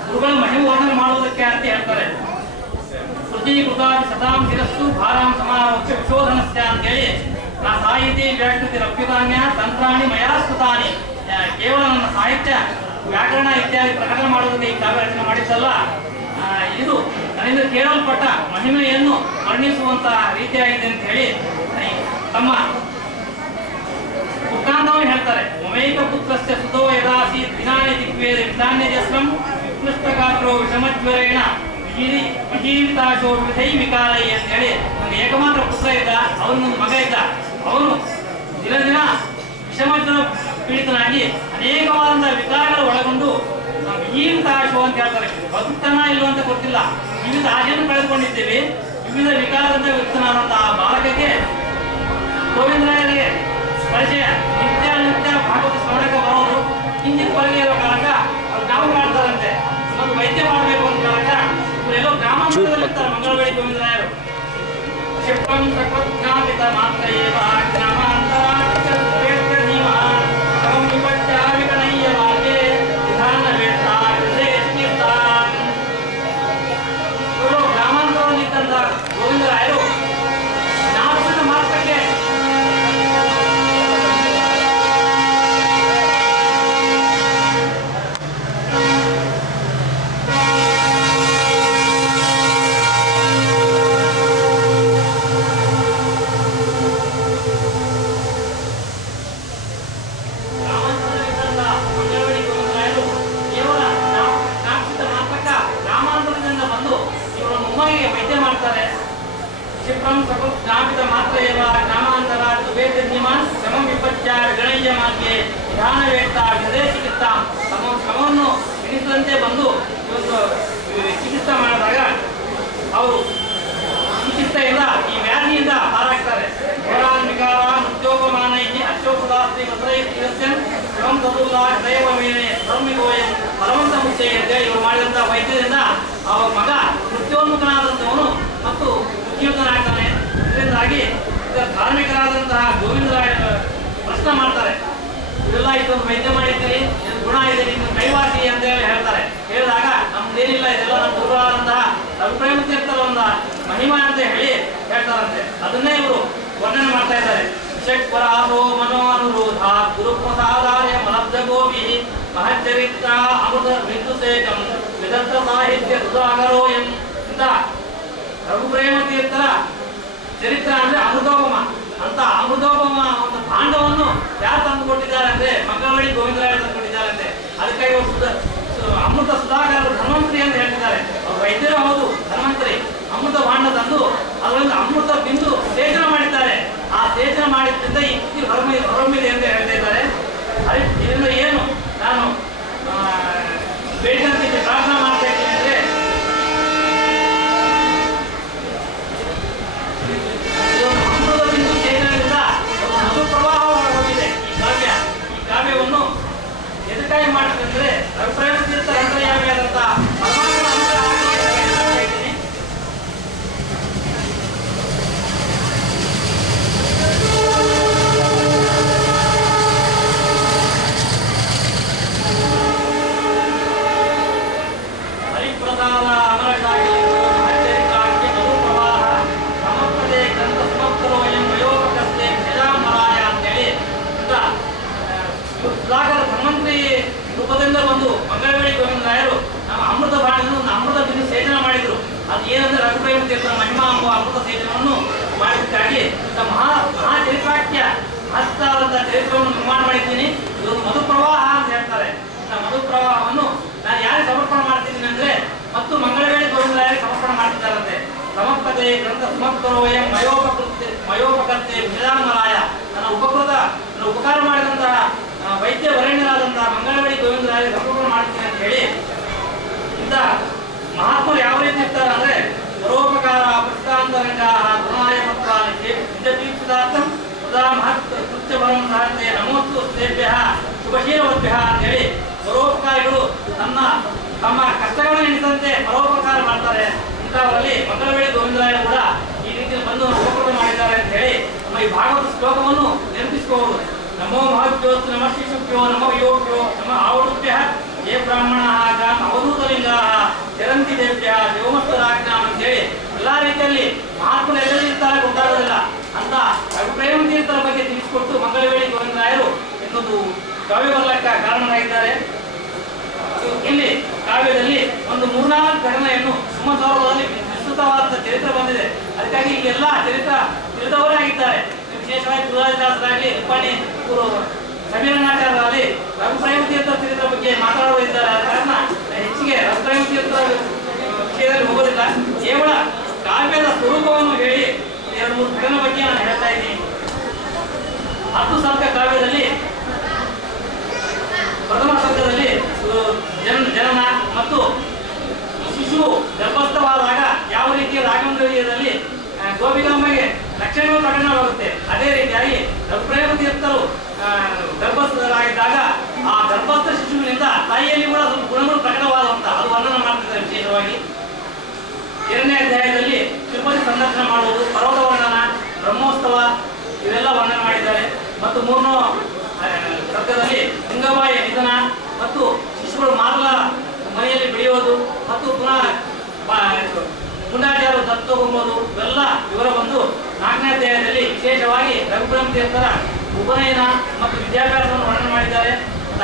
ಗುರುಗಳ ಮಹಿಮೆ ವರ್ಣನೆ ಮಾಡುವುದಕ್ಕೆ ಅಂತ ಹೇಳ್ತಾರೆ. ಕೃತಿ ಕೃತಾದಿ ಸದಾಂ ಶಿರಸ್ಸು ಭಾರಾಂ ಸಮಾರೋಪ್ಯ ವಿಶೋಧನಸ್ಯ ಅಂತೇಳಿ ನಾ ಸಾಹಿತಿ ವ್ಯಾಕೃತಿ ರಪ್ಯುತಾನ್ಯ ತಂತ್ರಾಣಿ ಮಯಾಸ್ಕೃತಾನಿ, ಕೇವಲ ನನ್ನ ಸಾಹಿತ್ಯ ವ್ಯಾಕರಣ ಇತ್ಯಾದಿ ಪ್ರಕಟಣೆ ಮಾಡುವುದಕ್ಕೆ ಈ ಕಾವ್ಯ ರಚನೆ ಮಾಡಿದ್ದಲ್ಲ, ಇದು ನನ್ನಿಂದ ಕೇಳಲ್ಪಟ್ಟ ಮಹಿಮೆಯನ್ನು ವರ್ಣಿಸುವಂತಹ ರೀತಿಯಾಗಿದೆ ಅಂತ ಹೇಳಿ ತಮ್ಮ ವೃತ್ತಾಂತವನ್ನು ಹೇಳ್ತಾರೆ. ಮಮೈಕ ಪುತ್ರಸ್ಯ ಸುತೋ ಯದಾಸಿ ದಿನಾನಿ ದಿಗ್ವೇದ ವಿಧಾನ್ಯಜಸ್ರಂ ವಿಕೃಷ್ಟಗಾತ್ರೋ ವಿಷಮಜ್ವರೇಣ ವಿಜೀವಿತಾಶೋ ವಿಧೈ ವಿಕಾರೈ ಅಂತ ಹೇಳಿ ಒಂದು ಏಕಮಾತ್ರ ಪುತ್ರ ಇದ್ದ, ಅವನೊಂದು ಮಗ ಇದ್ದ. ಅವನು ದಿನ ದಿನ ವಿಷಮಜ್ವರ ಪೀಡಿತನಾಗಿ ಅನೇಕವಾದಂತಹ ವಿಕಾರಗಳು ಒಳಗೊಂಡು ವಿಜೀವಿತಾಶೋ ಅಂತ ಹೇಳ್ತಾರೆ. ಬದುಕ್ತಾನ ಇಲ್ಲೋ ಅಂತ ಗೊತ್ತಿಲ್ಲ, ವಿವಿಧ ಆಶೆಯನ್ನು ಕಳೆದುಕೊಂಡಿದ್ದೇವೆ. ವಿವಿಧ ವಿಕಾರದಿಂದ ವ್ಯಕ್ತನಾದಂತಹ ಬಾಲಕಕ್ಕೆ ಗೋವಿಂದರಾಯರಿಗೆ ಪರಿಚಯ, ನಿತ್ಯ ಭಾಗವತ ಸ್ಮರಣಕ್ಕೆ ಬರೋದು. ಹಿಂದಿನ ಹೊರಗೆ ಇರೋ ಕಾರಣ ಅವ್ರು ಗ್ರಾಮ ಮಾಡ್ತಾರಂತೆ, ಮತ್ತು ವೈದ್ಯ ಮಾಡಬೇಕು ಅಂತ ಕಾರಣ ಇವರೆಲ್ಲೋ ಗ್ರಾಮಾಂತರದಲ್ಲಿರ್ತಾರೆ ಮಂಗಳವೇಡಿ ಗೋವಿಂದರಾಯರು. ಕ್ಷಿಪ್ರಂ ಸಕೃಜ್ಞಾಪಿತ ಮಾತ್ರ ಏವ ಗ್ರಾಮಾಂತರ ಗ್ರಾಮಾಂತರದಲ್ಲಿದ್ದಂತ ಗೋವಿಂದರಾಯರು ನಾಲ್ಕಿನ ಮಾತ್ರಕ್ಕೆ ವೈದ್ಯ ಮಾಡ್ತಾರೆ. ಕ್ಷಿಪ್ರಂ ಸಕೃಜ್ಞಾಪಿತ ಮಾತ್ರ ಏವ ಗ್ರಾಮಾಂತರ ವೇದ್ಯಮಾನ್ ಶ್ರಮ ವಿಪತ್ಯ ಗಣಯ್ಯ ಮಾರ್ಗೆ ವಿಧಾನ ವೇಟ್ಟ ಹೃದಯ ಚಿಕಿತ್ಸಾ ತಮ್ಮ ಶ್ರಮವನ್ನು ಎಣಿಸದಂತೆ ಬಂದು ಇವತ್ತು ಚಿಕಿತ್ಸೆ ಮಾಡಿದಾಗ ಅವರು ಚಿಕಿತ್ಸೆಯಿಂದ ಈ ವ್ಯಾಧಿಯಿಂದ ಪಾರಾಗ್ತಾರೆ. ಘೋರಾನ್ವಿಕಾರ ಮೃತ್ಯೋಪಮಾನೈ ಅಶೋಕದಾಸ್ತಿ ಮದ್ರೈಸ್ಯನ್ ಶ್ರಮ ತದುಲ್ಲಾ ಹೃದಯವ ಮೇಲೆ ಧರ್ಮಿಗೋಯಂ ಫಲವಂತ ಮುಚ್ಚೆ ಅಂತೇಳಿ ಇವರು ಮಾಡಿದಂತಹ ವೈದ್ಯದಿಂದ ಅವರ ಮಗ ಮೃತ್ಯೋನ್ಮುಖನಾದಂಥವನು ಮತ್ತು ಉದ್ಯೋಗನಾಗ್ತಾನೆ. ಇದರಿಂದಾಗಿ ಧಾರ್ಮಿಕರಾದಂತಹ ಗೋವಿಂದರಾಯ ಪ್ರಶ್ನೆ ಮಾಡ್ತಾರೆ, ಇದೆಲ್ಲ ಇದೊಂದು ವೈದ್ಯ ಮಾಡಿದ್ದೀರಿ, ಇದು ಗುಣ ಇದೆ, ನಿಮ್ಮ ಕೈವಾಸಿ ಅಂತ ಹೇಳಿ ಹೇಳ್ತಾರೆ. ಹೇಳಿದಾಗ ನಮ್ದೇನಿಲ್ಲ, ಇದೆಲ್ಲ ನಮ್ಮ ಗುರುಗಳಾದಂತಹ ರಘುಪ್ರೇಮ ತೀರ್ಥರ ಒಂದು ಮಹಿಮಾ ಅಂತ ಹೇಳಿ ಹೇಳ್ತಾರಂತೆ. ಅದನ್ನೇ ಇವರು ವರ್ಣನೆ ಮಾಡ್ತಾ ಇದ್ದಾರೆ. ಷಟ್ಪರಾಸೋ ಮನೋ ಅನುರೋಧ ಗುರುಪ್ರಸಾದಾರ್ಯ ಮಲಬ್ಧ ಗೋವಿ ಮಹಚ್ಚರಿತ್ರ ಅಮೃತ ವಿದ್ಯುಸೇಕಂ ವಿದಗ್ಧ ಸಾಹಿತ್ಯ ಸುಧಾಕರೋಯಂ ಅಂತ ರಘುಪ್ರೇಮ ತೀರ್ಥರ ಚರಿತ್ರ ಅಂದ್ರೆ ಅಮೃತೋಪಮ ಅಂತ. ಅಮೃತೋಪಮ ಒಂದು ಭಾಂಡವನ್ನು ಯಾರು ತಂದುಕೊಟ್ಟಿದ್ದಾರೆ ಅಂದ್ರೆ ಮಂಗಳವೇಡಿ ಗೋವಿಂದರಾಯ ತಂದುಕೊಟ್ಟಿದ್ದಾರಂತೆ. ಅದಕ್ಕಾಗಿ ಅಮೃತ ಸುಧಾಕರ ಧನ್ವಂತರಿ ಅಂತ ಹೇಳ್ತಿದ್ದಾರೆ. ಅವ್ರು ವೈದ್ಯರು ಹೌದು, ಧನ್ವಂತರಿ. ಅಮೃತ ಭಾಂಡ ತಂದು ಅದರಿಂದ ಅಮೃತ ಬಿಂದು ಸೇಚನ ಮಾಡಿದ್ದಾರೆ. ಆ ಸೇಚನ ಮಾಡಿದ್ರಿಂದ ಈ ಕೃತಿ ಹೊರಮಿದೆ ಅಂತ ಹೇಳ್ತಾ ಇದ್ದಾರೆ. ಇದರಿಂದ ಏನು ನಾನು ಬೇಡಿಕೆ ಪ್ರಾರ್ಥನೆ ಮಾಡ್ತಾ ಇದ್ದೀನಿ ಅಂದ್ರೆ ಅಮೃತ ಬಿಂದು ಸೇಚನದಿಂದ ಮಧು ಪ್ರವಾಹ ಹೊರಹೋಗಿದೆ ಈ ಕಾವ್ಯವನ್ನು ಎದಕ್ಕಾಗಿ ಮಾಡ್ತಂದ್ರೆ ರಘುಪ್ರೇಮ ತೀರ್ಥ ರಂಗಯ್ಯ ಕಾಲೇ ಗ್ರಂಥ ಸಮರ್ಥರೋಯ ಮಯೋಪಕರ್ತೆ ವಿಜಯಾನ್ಮರಾಯ ನನ್ನ ಉಪಕಾರ ಮಾಡಿದಂತಹ ವೈದ್ಯ ವರೇಣ್ಯರಾದಂತಹ ಮಂಗಳವಡಿ ಗೋವಿಂದರಾಯ ಸಂಪೂರ್ಣ ಮಾಡ್ತೀನಿ ಅಂತ ಹೇಳಿ ಇಂಥ ಮಹಾತ್ಮರು ಯಾವ ರೀತಿ ಇರ್ತಾರೆ ಅಂದ್ರೆ ಪರೋಪಕಾರ ಪ್ರಸ್ಥಾಂತರಂಗ ಗುಣಾಯಮತ್ವ ನಿಜೀವಿತಾರ್ಥಂ ಸದಾ ಮಹತ್ ಕೃತ್ಯವರಂ ಸಾಧನೆ ನಮೋಸ್ತು ತೇಭ್ಯಃ ಶುಭಶೀಲವದ್ಭ್ಯಃ ಅಂತ ಹೇಳಿ ಪರೋಪಕಾರಿಗಳು ತಮ್ಮ ಕಷ್ಟಗಳನ್ನು ಎಣಿಸಂತೆ ಪರೋಪಕಾರ ಮಾಡ್ತಾರೆ. ಇಂಥವರಲ್ಲಿ ಮಂಗಳವೇಳಿ ಗೋವಿಂದರಾಯ ಕೂಡ ಈ ರೀತಿ ಬಂದು ಉಪಕೃತ ಮಾಡಿದ್ದಾರೆ ಅಂತ ಹೇಳಿ ನಮ್ಮ ಈ ಭಾಗವತ ಶ್ಲೋಕವನ್ನು ನೆನಪಿಸಿಕೊಳ್ಳುವುದು. ನಮೋ ಮಹತ್ಯೋಸ್ತು ನಮ ಶಿಶುಭ್ಯೋ ನಮೋ ಯೋಗ್ಯೋ ನಮ ಆವೃತ್ಯ ಯೇ ಬ್ರಾಹ್ಮಣ ಅವಧೂತಲಿಂಗ ಚರಂತಿ ದೇವ್ಯ ದೇವಮಸ್ತರಾಜ್ಞಾಮ ಅಂತ ಹೇಳಿ ಎಲ್ಲಾ ರೀತಿಯಲ್ಲಿ ಮಹಾತ್ಮರು ಎಲ್ಲರಿರ್ತಾರೆ ಗೊತ್ತಾಗೋದಿಲ್ಲ ಅಂತ ಪ್ರೇಮ ತೀರ್ಥರ ಬಗ್ಗೆ ತಿಳಿಸಿಕೊಟ್ಟು ಮಂಗಳವೇಳಿ ಗೋವಿಂದರಾಯರು ಇನ್ನೊಂದು ಕಾವ್ಯ ಬರಲಕ್ಕ ಕಾರಣರಾಗಿದ್ದಾರೆ. ಇಲ್ಲಿ ಕಾವ್ಯದಲ್ಲಿ ಒಂದು 3-4 ಘಟನೆಯನ್ನು ಸುಮಸೌರಭದಲ್ಲಿ ವಿಸ್ತೃತವಾದ ಚರಿತ್ರೆ ಬಂದಿದೆ. ಅದಕ್ಕಾಗಿ ಈಗೆಲ್ಲ ಚರಿತ್ರೆ ತಿಳಿದವರೇ ಆಗಿದ್ದಾರೆ. ವಿಶೇಷವಾಗಿ ತುಳಸಿದಾಸರಾಗಲಿ ಉಪಾಣಿ ಸಮೀರನಾಚಾರ್ಯರಲ್ಲಿ ರಘುಪ್ರೇಮ ತೀರ್ಥರ ಚರಿತ್ರೆ ಬಗ್ಗೆ ಮಾತನಾಡುತ್ತಿದ್ದಾರೆ. ಆದ ಕಾರಣ ಹೆಚ್ಚಿಗೆ ರಘುಪ್ರೇಮ ತೀರ್ಥರ ವಿಷಯದಲ್ಲಿ ಹೋಗೋದಿಲ್ಲ. ಕೇವಲ ಕಾವ್ಯದ ಸ್ವರೂಪವನ್ನು ಹೇಳಿ 2-3 ಘಟನೆ ಬಗ್ಗೆ ನಾನು ಹೇಳ್ತಾ ಇದ್ದೀನಿ. 10 ಸರ್ಗ ಕಾವ್ಯದಲ್ಲಿ ಪ್ರಥಮ ಸರ್ಗದಲ್ಲಿ ಜನನ ಮತ್ತು ಶಿಶು ಗರ್ಭಸ್ಥವಾದಾಗ ಯಾವ ರೀತಿಯ ರಾಘವೇಂದ್ರದಲ್ಲಿ ಗೋಪಿಕಾಂಬೆಗೆ ಲಕ್ಷಣಗಳು ಪ್ರಕಟವಾಗುತ್ತೆ, ಅದೇ ರೀತಿಯಾಗಿ ರಘುಪ್ರೇಮ ತೀರ್ಥರು ಗರ್ಭಸ್ಥರಾಗಿದ್ದಾಗ ಆ ಗರ್ಭಸ್ಥ ಶಿಶುವಿನಿಂದ ತಾಯಿಯಲ್ಲಿ ಕೂಡ ಗುಣಗಳು ಪ್ರಕಟವಾದಂತ ಅದು ವರ್ಣನೆ ಮಾಡ್ತಿದ್ದಾರೆ. ವಿಶೇಷವಾಗಿ 2ನೇ ಅಧ್ಯಾಯದಲ್ಲಿ ತಿರುಪತಿ ಸಂದರ್ಶನ ಮಾಡುವುದು, ಪರ್ವತ ವರ್ಣನ, ಬ್ರಹ್ಮೋತ್ಸವ ಇವೆಲ್ಲ ವರ್ಣನೆ ಮಾಡಿದ್ದಾರೆ. ಮತ್ತು 3ನೇ ಸರ್ಗದಲ್ಲಿ ಗಂಗಾಬಾಯಿಯ ನಿಧನ ಮತ್ತು ಶಿಶುಗಳು ಮಾರ್ಗ ಮನೆಯಲ್ಲಿ ಬೆಳೆಯೋದು ಮತ್ತು ಪುನಃ ಗುಂಡಾಚಾರ್ಯರು ದತ್ತೋಗುವುದು ಇವೆಲ್ಲ ವಿವರ ಬಂದು 4ನೇ ಅಧ್ಯಾಯದಲ್ಲಿ ವಿಶೇಷವಾಗಿ ರಘುಪ್ರೇಮ ತೀರ್ಥರ ಉಪನಯನ ಮತ್ತು ವಿದ್ಯಾಭ್ಯಾಸವನ್ನು ವರ್ಣನೆ ಮಾಡಿದ್ದಾರೆ.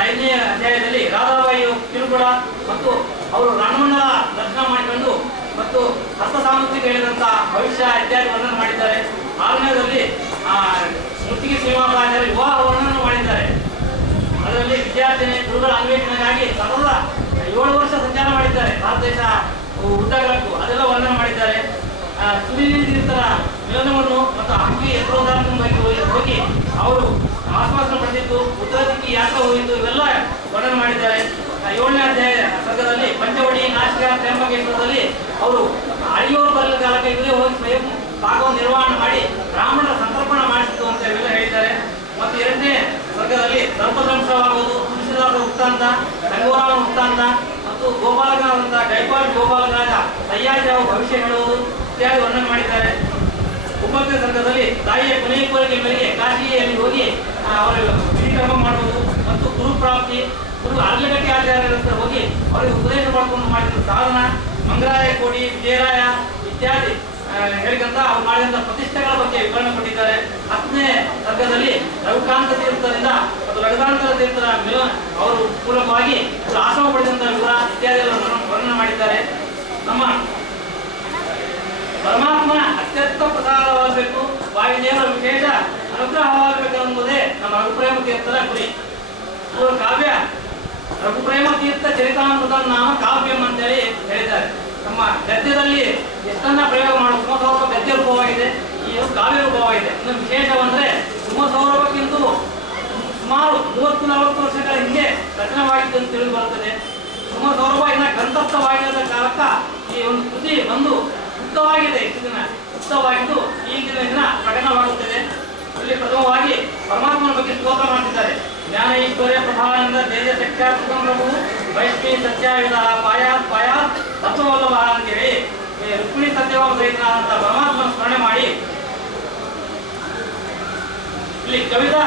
5ನೇ ಅಧ್ಯಾಯದಲ್ಲಿ ರಾಧಾಬಾಯಿಯು ಕಿರುಕುಳ ಮತ್ತು ಅವರು ರಣಮಂಡಲ ದರ್ಶನ ಮಾಡಿಕೊಂಡು ಮತ್ತು ಹಸ್ತ ಸಾಮರ್ಥ್ಯ ಹೇಳಿದಂತಹ ಭವಿಷ್ಯ ಇತ್ಯಾದಿ ವರ್ಣನೆ ಮಾಡಿದ್ದಾರೆ. 6ನೇದಲ್ಲಿ ಮುತ್ತಿಗೆ ಶ್ರೀನಿವಾಸಾಚಾರ್ಯ ವಿವಾಹ ವರ್ಣನೆ ಮಾಡಿದ್ದಾರೆ. ಅದರಲ್ಲಿ ವಿದ್ಯಾರ್ಥಿನಿ ಗುರುಗಳ ಅನ್ವೇಷಣೆಗಾಗಿ ಸತತ 7 ವರ್ಷ ಸಂಚಾರ ಮಾಡಿದ್ದಾರೆ. ಭಾರತ ದೇಶ ಉದ್ದಗಲಕ್ಕೂ ಅದೆಲ್ಲ ವರ್ಣನೆ ಮಾಡಿದ್ದಾರೆ. ಸುನೀತರ ಮಿಲನವನ್ನು ಮತ್ತು ಹಂಪಿ ಯಂತ್ರೋದಾಹರಣೆ ಬಗ್ಗೆ ಹೋಗಿ ಅವರು ಆಶ್ವಾಸನೆ ಪಡೆದಿದ್ದು, ಉತ್ತರ ದಿಕ್ಕಿ ಯಾಕೆ ಹೋಗಿದ್ದು ಇವೆಲ್ಲ ವರ್ಣನೆ ಮಾಡಿದ್ದಾರೆ. 7ನೇ ಅಧ್ಯಾಯ ಸರ್ಗದಲ್ಲಿ ಪಂಚವಡಿ, ನಾಸಿಕ, ತ್ರ್ಯಂಬಕೇಶ್ವರದಲ್ಲಿ ಅವರು ಅಳಿಯೋರು ಬರಲ ಕಾಲಕ್ಕೆ ಇವರೇ ಹೋಗಿ ಸ್ವಯಂ ಭಾಗವನ್ನು ನಿರ್ವಹಣೆ ಮಾಡಿ ಬ್ರಾಹ್ಮಣರ ಸಂತರ್ಪಣ ಮಾಡಿಸಿತು ಅಂತ ಇವೆಲ್ಲ ಹೇಳಿದ್ದಾರೆ. ಮತ್ತು 2ನೇ ಸರ್ಗದಲ್ಲಿ ಸರ್ಪದಂಶವಾಗುವುದು, ತುಳಸಿದಾಸರ ವೃತ್ತಾಂತ, ಸಂಗೋರಾಮ ವೃತ್ತಾಂತ ಮತ್ತು ಗೋಪಾಲಕನಾದಂತಹ ಗೈಪಾಲ್ ಗೋಪಾಲಕರಾಜ ಸಯ್ಯಾಜಾವ ಭವಿಷ್ಯ ಹೇಳುವುದು ಇತ್ಯಾದಿ ವರ್ಣನೆ ಮಾಡಿದ್ದಾರೆ. 9ನೇ ಸರ್ಗದಲ್ಲಿ ತಾಯಿಯ ಕೊನೆಯ ಕೋರಿಕೆ ಮೇರೆಗೆ ಕಾಶಿಯಲ್ಲಿ ಹೋಗಿ ಅವರು ವಿಧಿಕರ್ಮ ಮಾಡುವುದು ಮತ್ತು ಗುರು ಪ್ರಾಪ್ತಿ, ಗುರು ಅರ್ಲಗಟ್ಟಿ ಆಚಾರ್ಯರ ಹತ್ರ ಹೋಗಿ ಅವರಿಗೆ ಉಪದೇಶ ಮಾಡಿಕೊಂಡು ಮಾಡಿದ ಸಾಧನ, ಮಂಗರಾಯ ಕೋಡಿ, ವಿಜಯರಾಯ ಇತ್ಯಾದಿ ಹೇಳಿದಂತ ಅವ್ರು ಮಾಡಿದಂತ ಪ್ರತಿಷ್ಠೆಗಳ ಬಗ್ಗೆ ವಿವರಣೆ ಕೊಟ್ಟಿದ್ದಾರೆ. 10ನೇ ಸರ್ಗದಲ್ಲಿ ರಘುಕಾಂತ ತೀರ್ಥರಿಂದ ಮತ್ತು ರಘುಕಾಂತರ ತೀರ್ಥರ ಅವರು ಮೂಲಕವಾಗಿ ಆಶ್ರಮ ಪಡೆದಂತಹ ವಿವರ ಇತ್ಯಾದಿ ವರ್ಣನೆ ಮಾಡಿದ್ದಾರೆ. ನಮ್ಮ ಪರಮಾತ್ಮನ ಅತ್ಯಂತ ಪ್ರಸಾದವಾಗಬೇಕು, ವಾಯುದೇವರ ವಿಶೇಷ ಅನುಗ್ರಹವಾಗಬೇಕು ಎಂಬುದೇ ನಮ್ಮ ರಘುಪ್ರೇಮ ತೀರ್ಥರ ಗುರಿ. ಇವರು ಕಾವ್ಯ ರಘುಪ್ರೇಮ ತೀರ್ಥ ಚರಿತಾಮೃತ ನಾಮ ಕಾವ್ಯಂ ಅಂತೇಳಿ ಹೇಳಿದ್ದಾರೆ. ನಮ್ಮ ಗದ್ಯದಲ್ಲಿ ಎಷ್ಟನ್ನ ಪ್ರಯೋಗ ಮಾಡುವ ಸುಮಸೌರಭ ಗದ್ಯ ರೂಪವಾಗಿದೆ, ಈ ಕಾವ್ಯ ರೂಪವಾಗಿದೆ. ಇನ್ನು ವಿಶೇಷವಂದ್ರೆ ಸುಮಸೌರಭಕ್ಕಿಂತ ಸುಮಾರು 30-40 ವರ್ಷಗಳ ಹಿಂದೆ ರಚನೆವಾಗಿದ್ದು ಅಂತ ತಿಳಿದು ಬರುತ್ತದೆ. ಸುಮಸೌರಭ ಇನ್ನ ಗ್ರಂಥಸ್ಥವಾಗಿರದ ಕಾಲಕ್ಕ ಈ ಒಂದು ಕೃತಿ ಒಂದು ಉಕ್ತವಾಗಿದೆ. ಇಷ್ಟು ದಿನ ಉಕ್ತವಾಗಿದ್ದು ಈಗಿನ ದಿನ ಪ್ರಕಟವಾಗುತ್ತದೆ. ಇಲ್ಲಿ ಪ್ರಥಮವಾಗಿ ಪರಮಾತ್ಮನ ಬಗ್ಗೆ ಸ್ತೋತ್ರ ಮಾಡ್ತಿದ್ದಾರೆ. ಜ್ಞಾನ ಈಶ್ವರ್ಯ ಪ್ರಭಾನಂದ ತೇಜ ಸಖ್ಯಾತ್ಮಕಂ ಪ್ರಭು ವೈಷ್ಣವಿ ಸತ್ಯಾಯುಧ ಪಾಯಾತ್ ತತ್ವವಲ್ಲಭ ಅಂತೇಳಿ ರುಕ್ಮಿಣಿ ಸತ್ಯವಾದ ಸಹಿತನಾದಂಥ ಪರಮಾತ್ಮನ ಸ್ಮರಣೆ ಮಾಡಿ ಇಲ್ಲಿ ಕವಿತಾ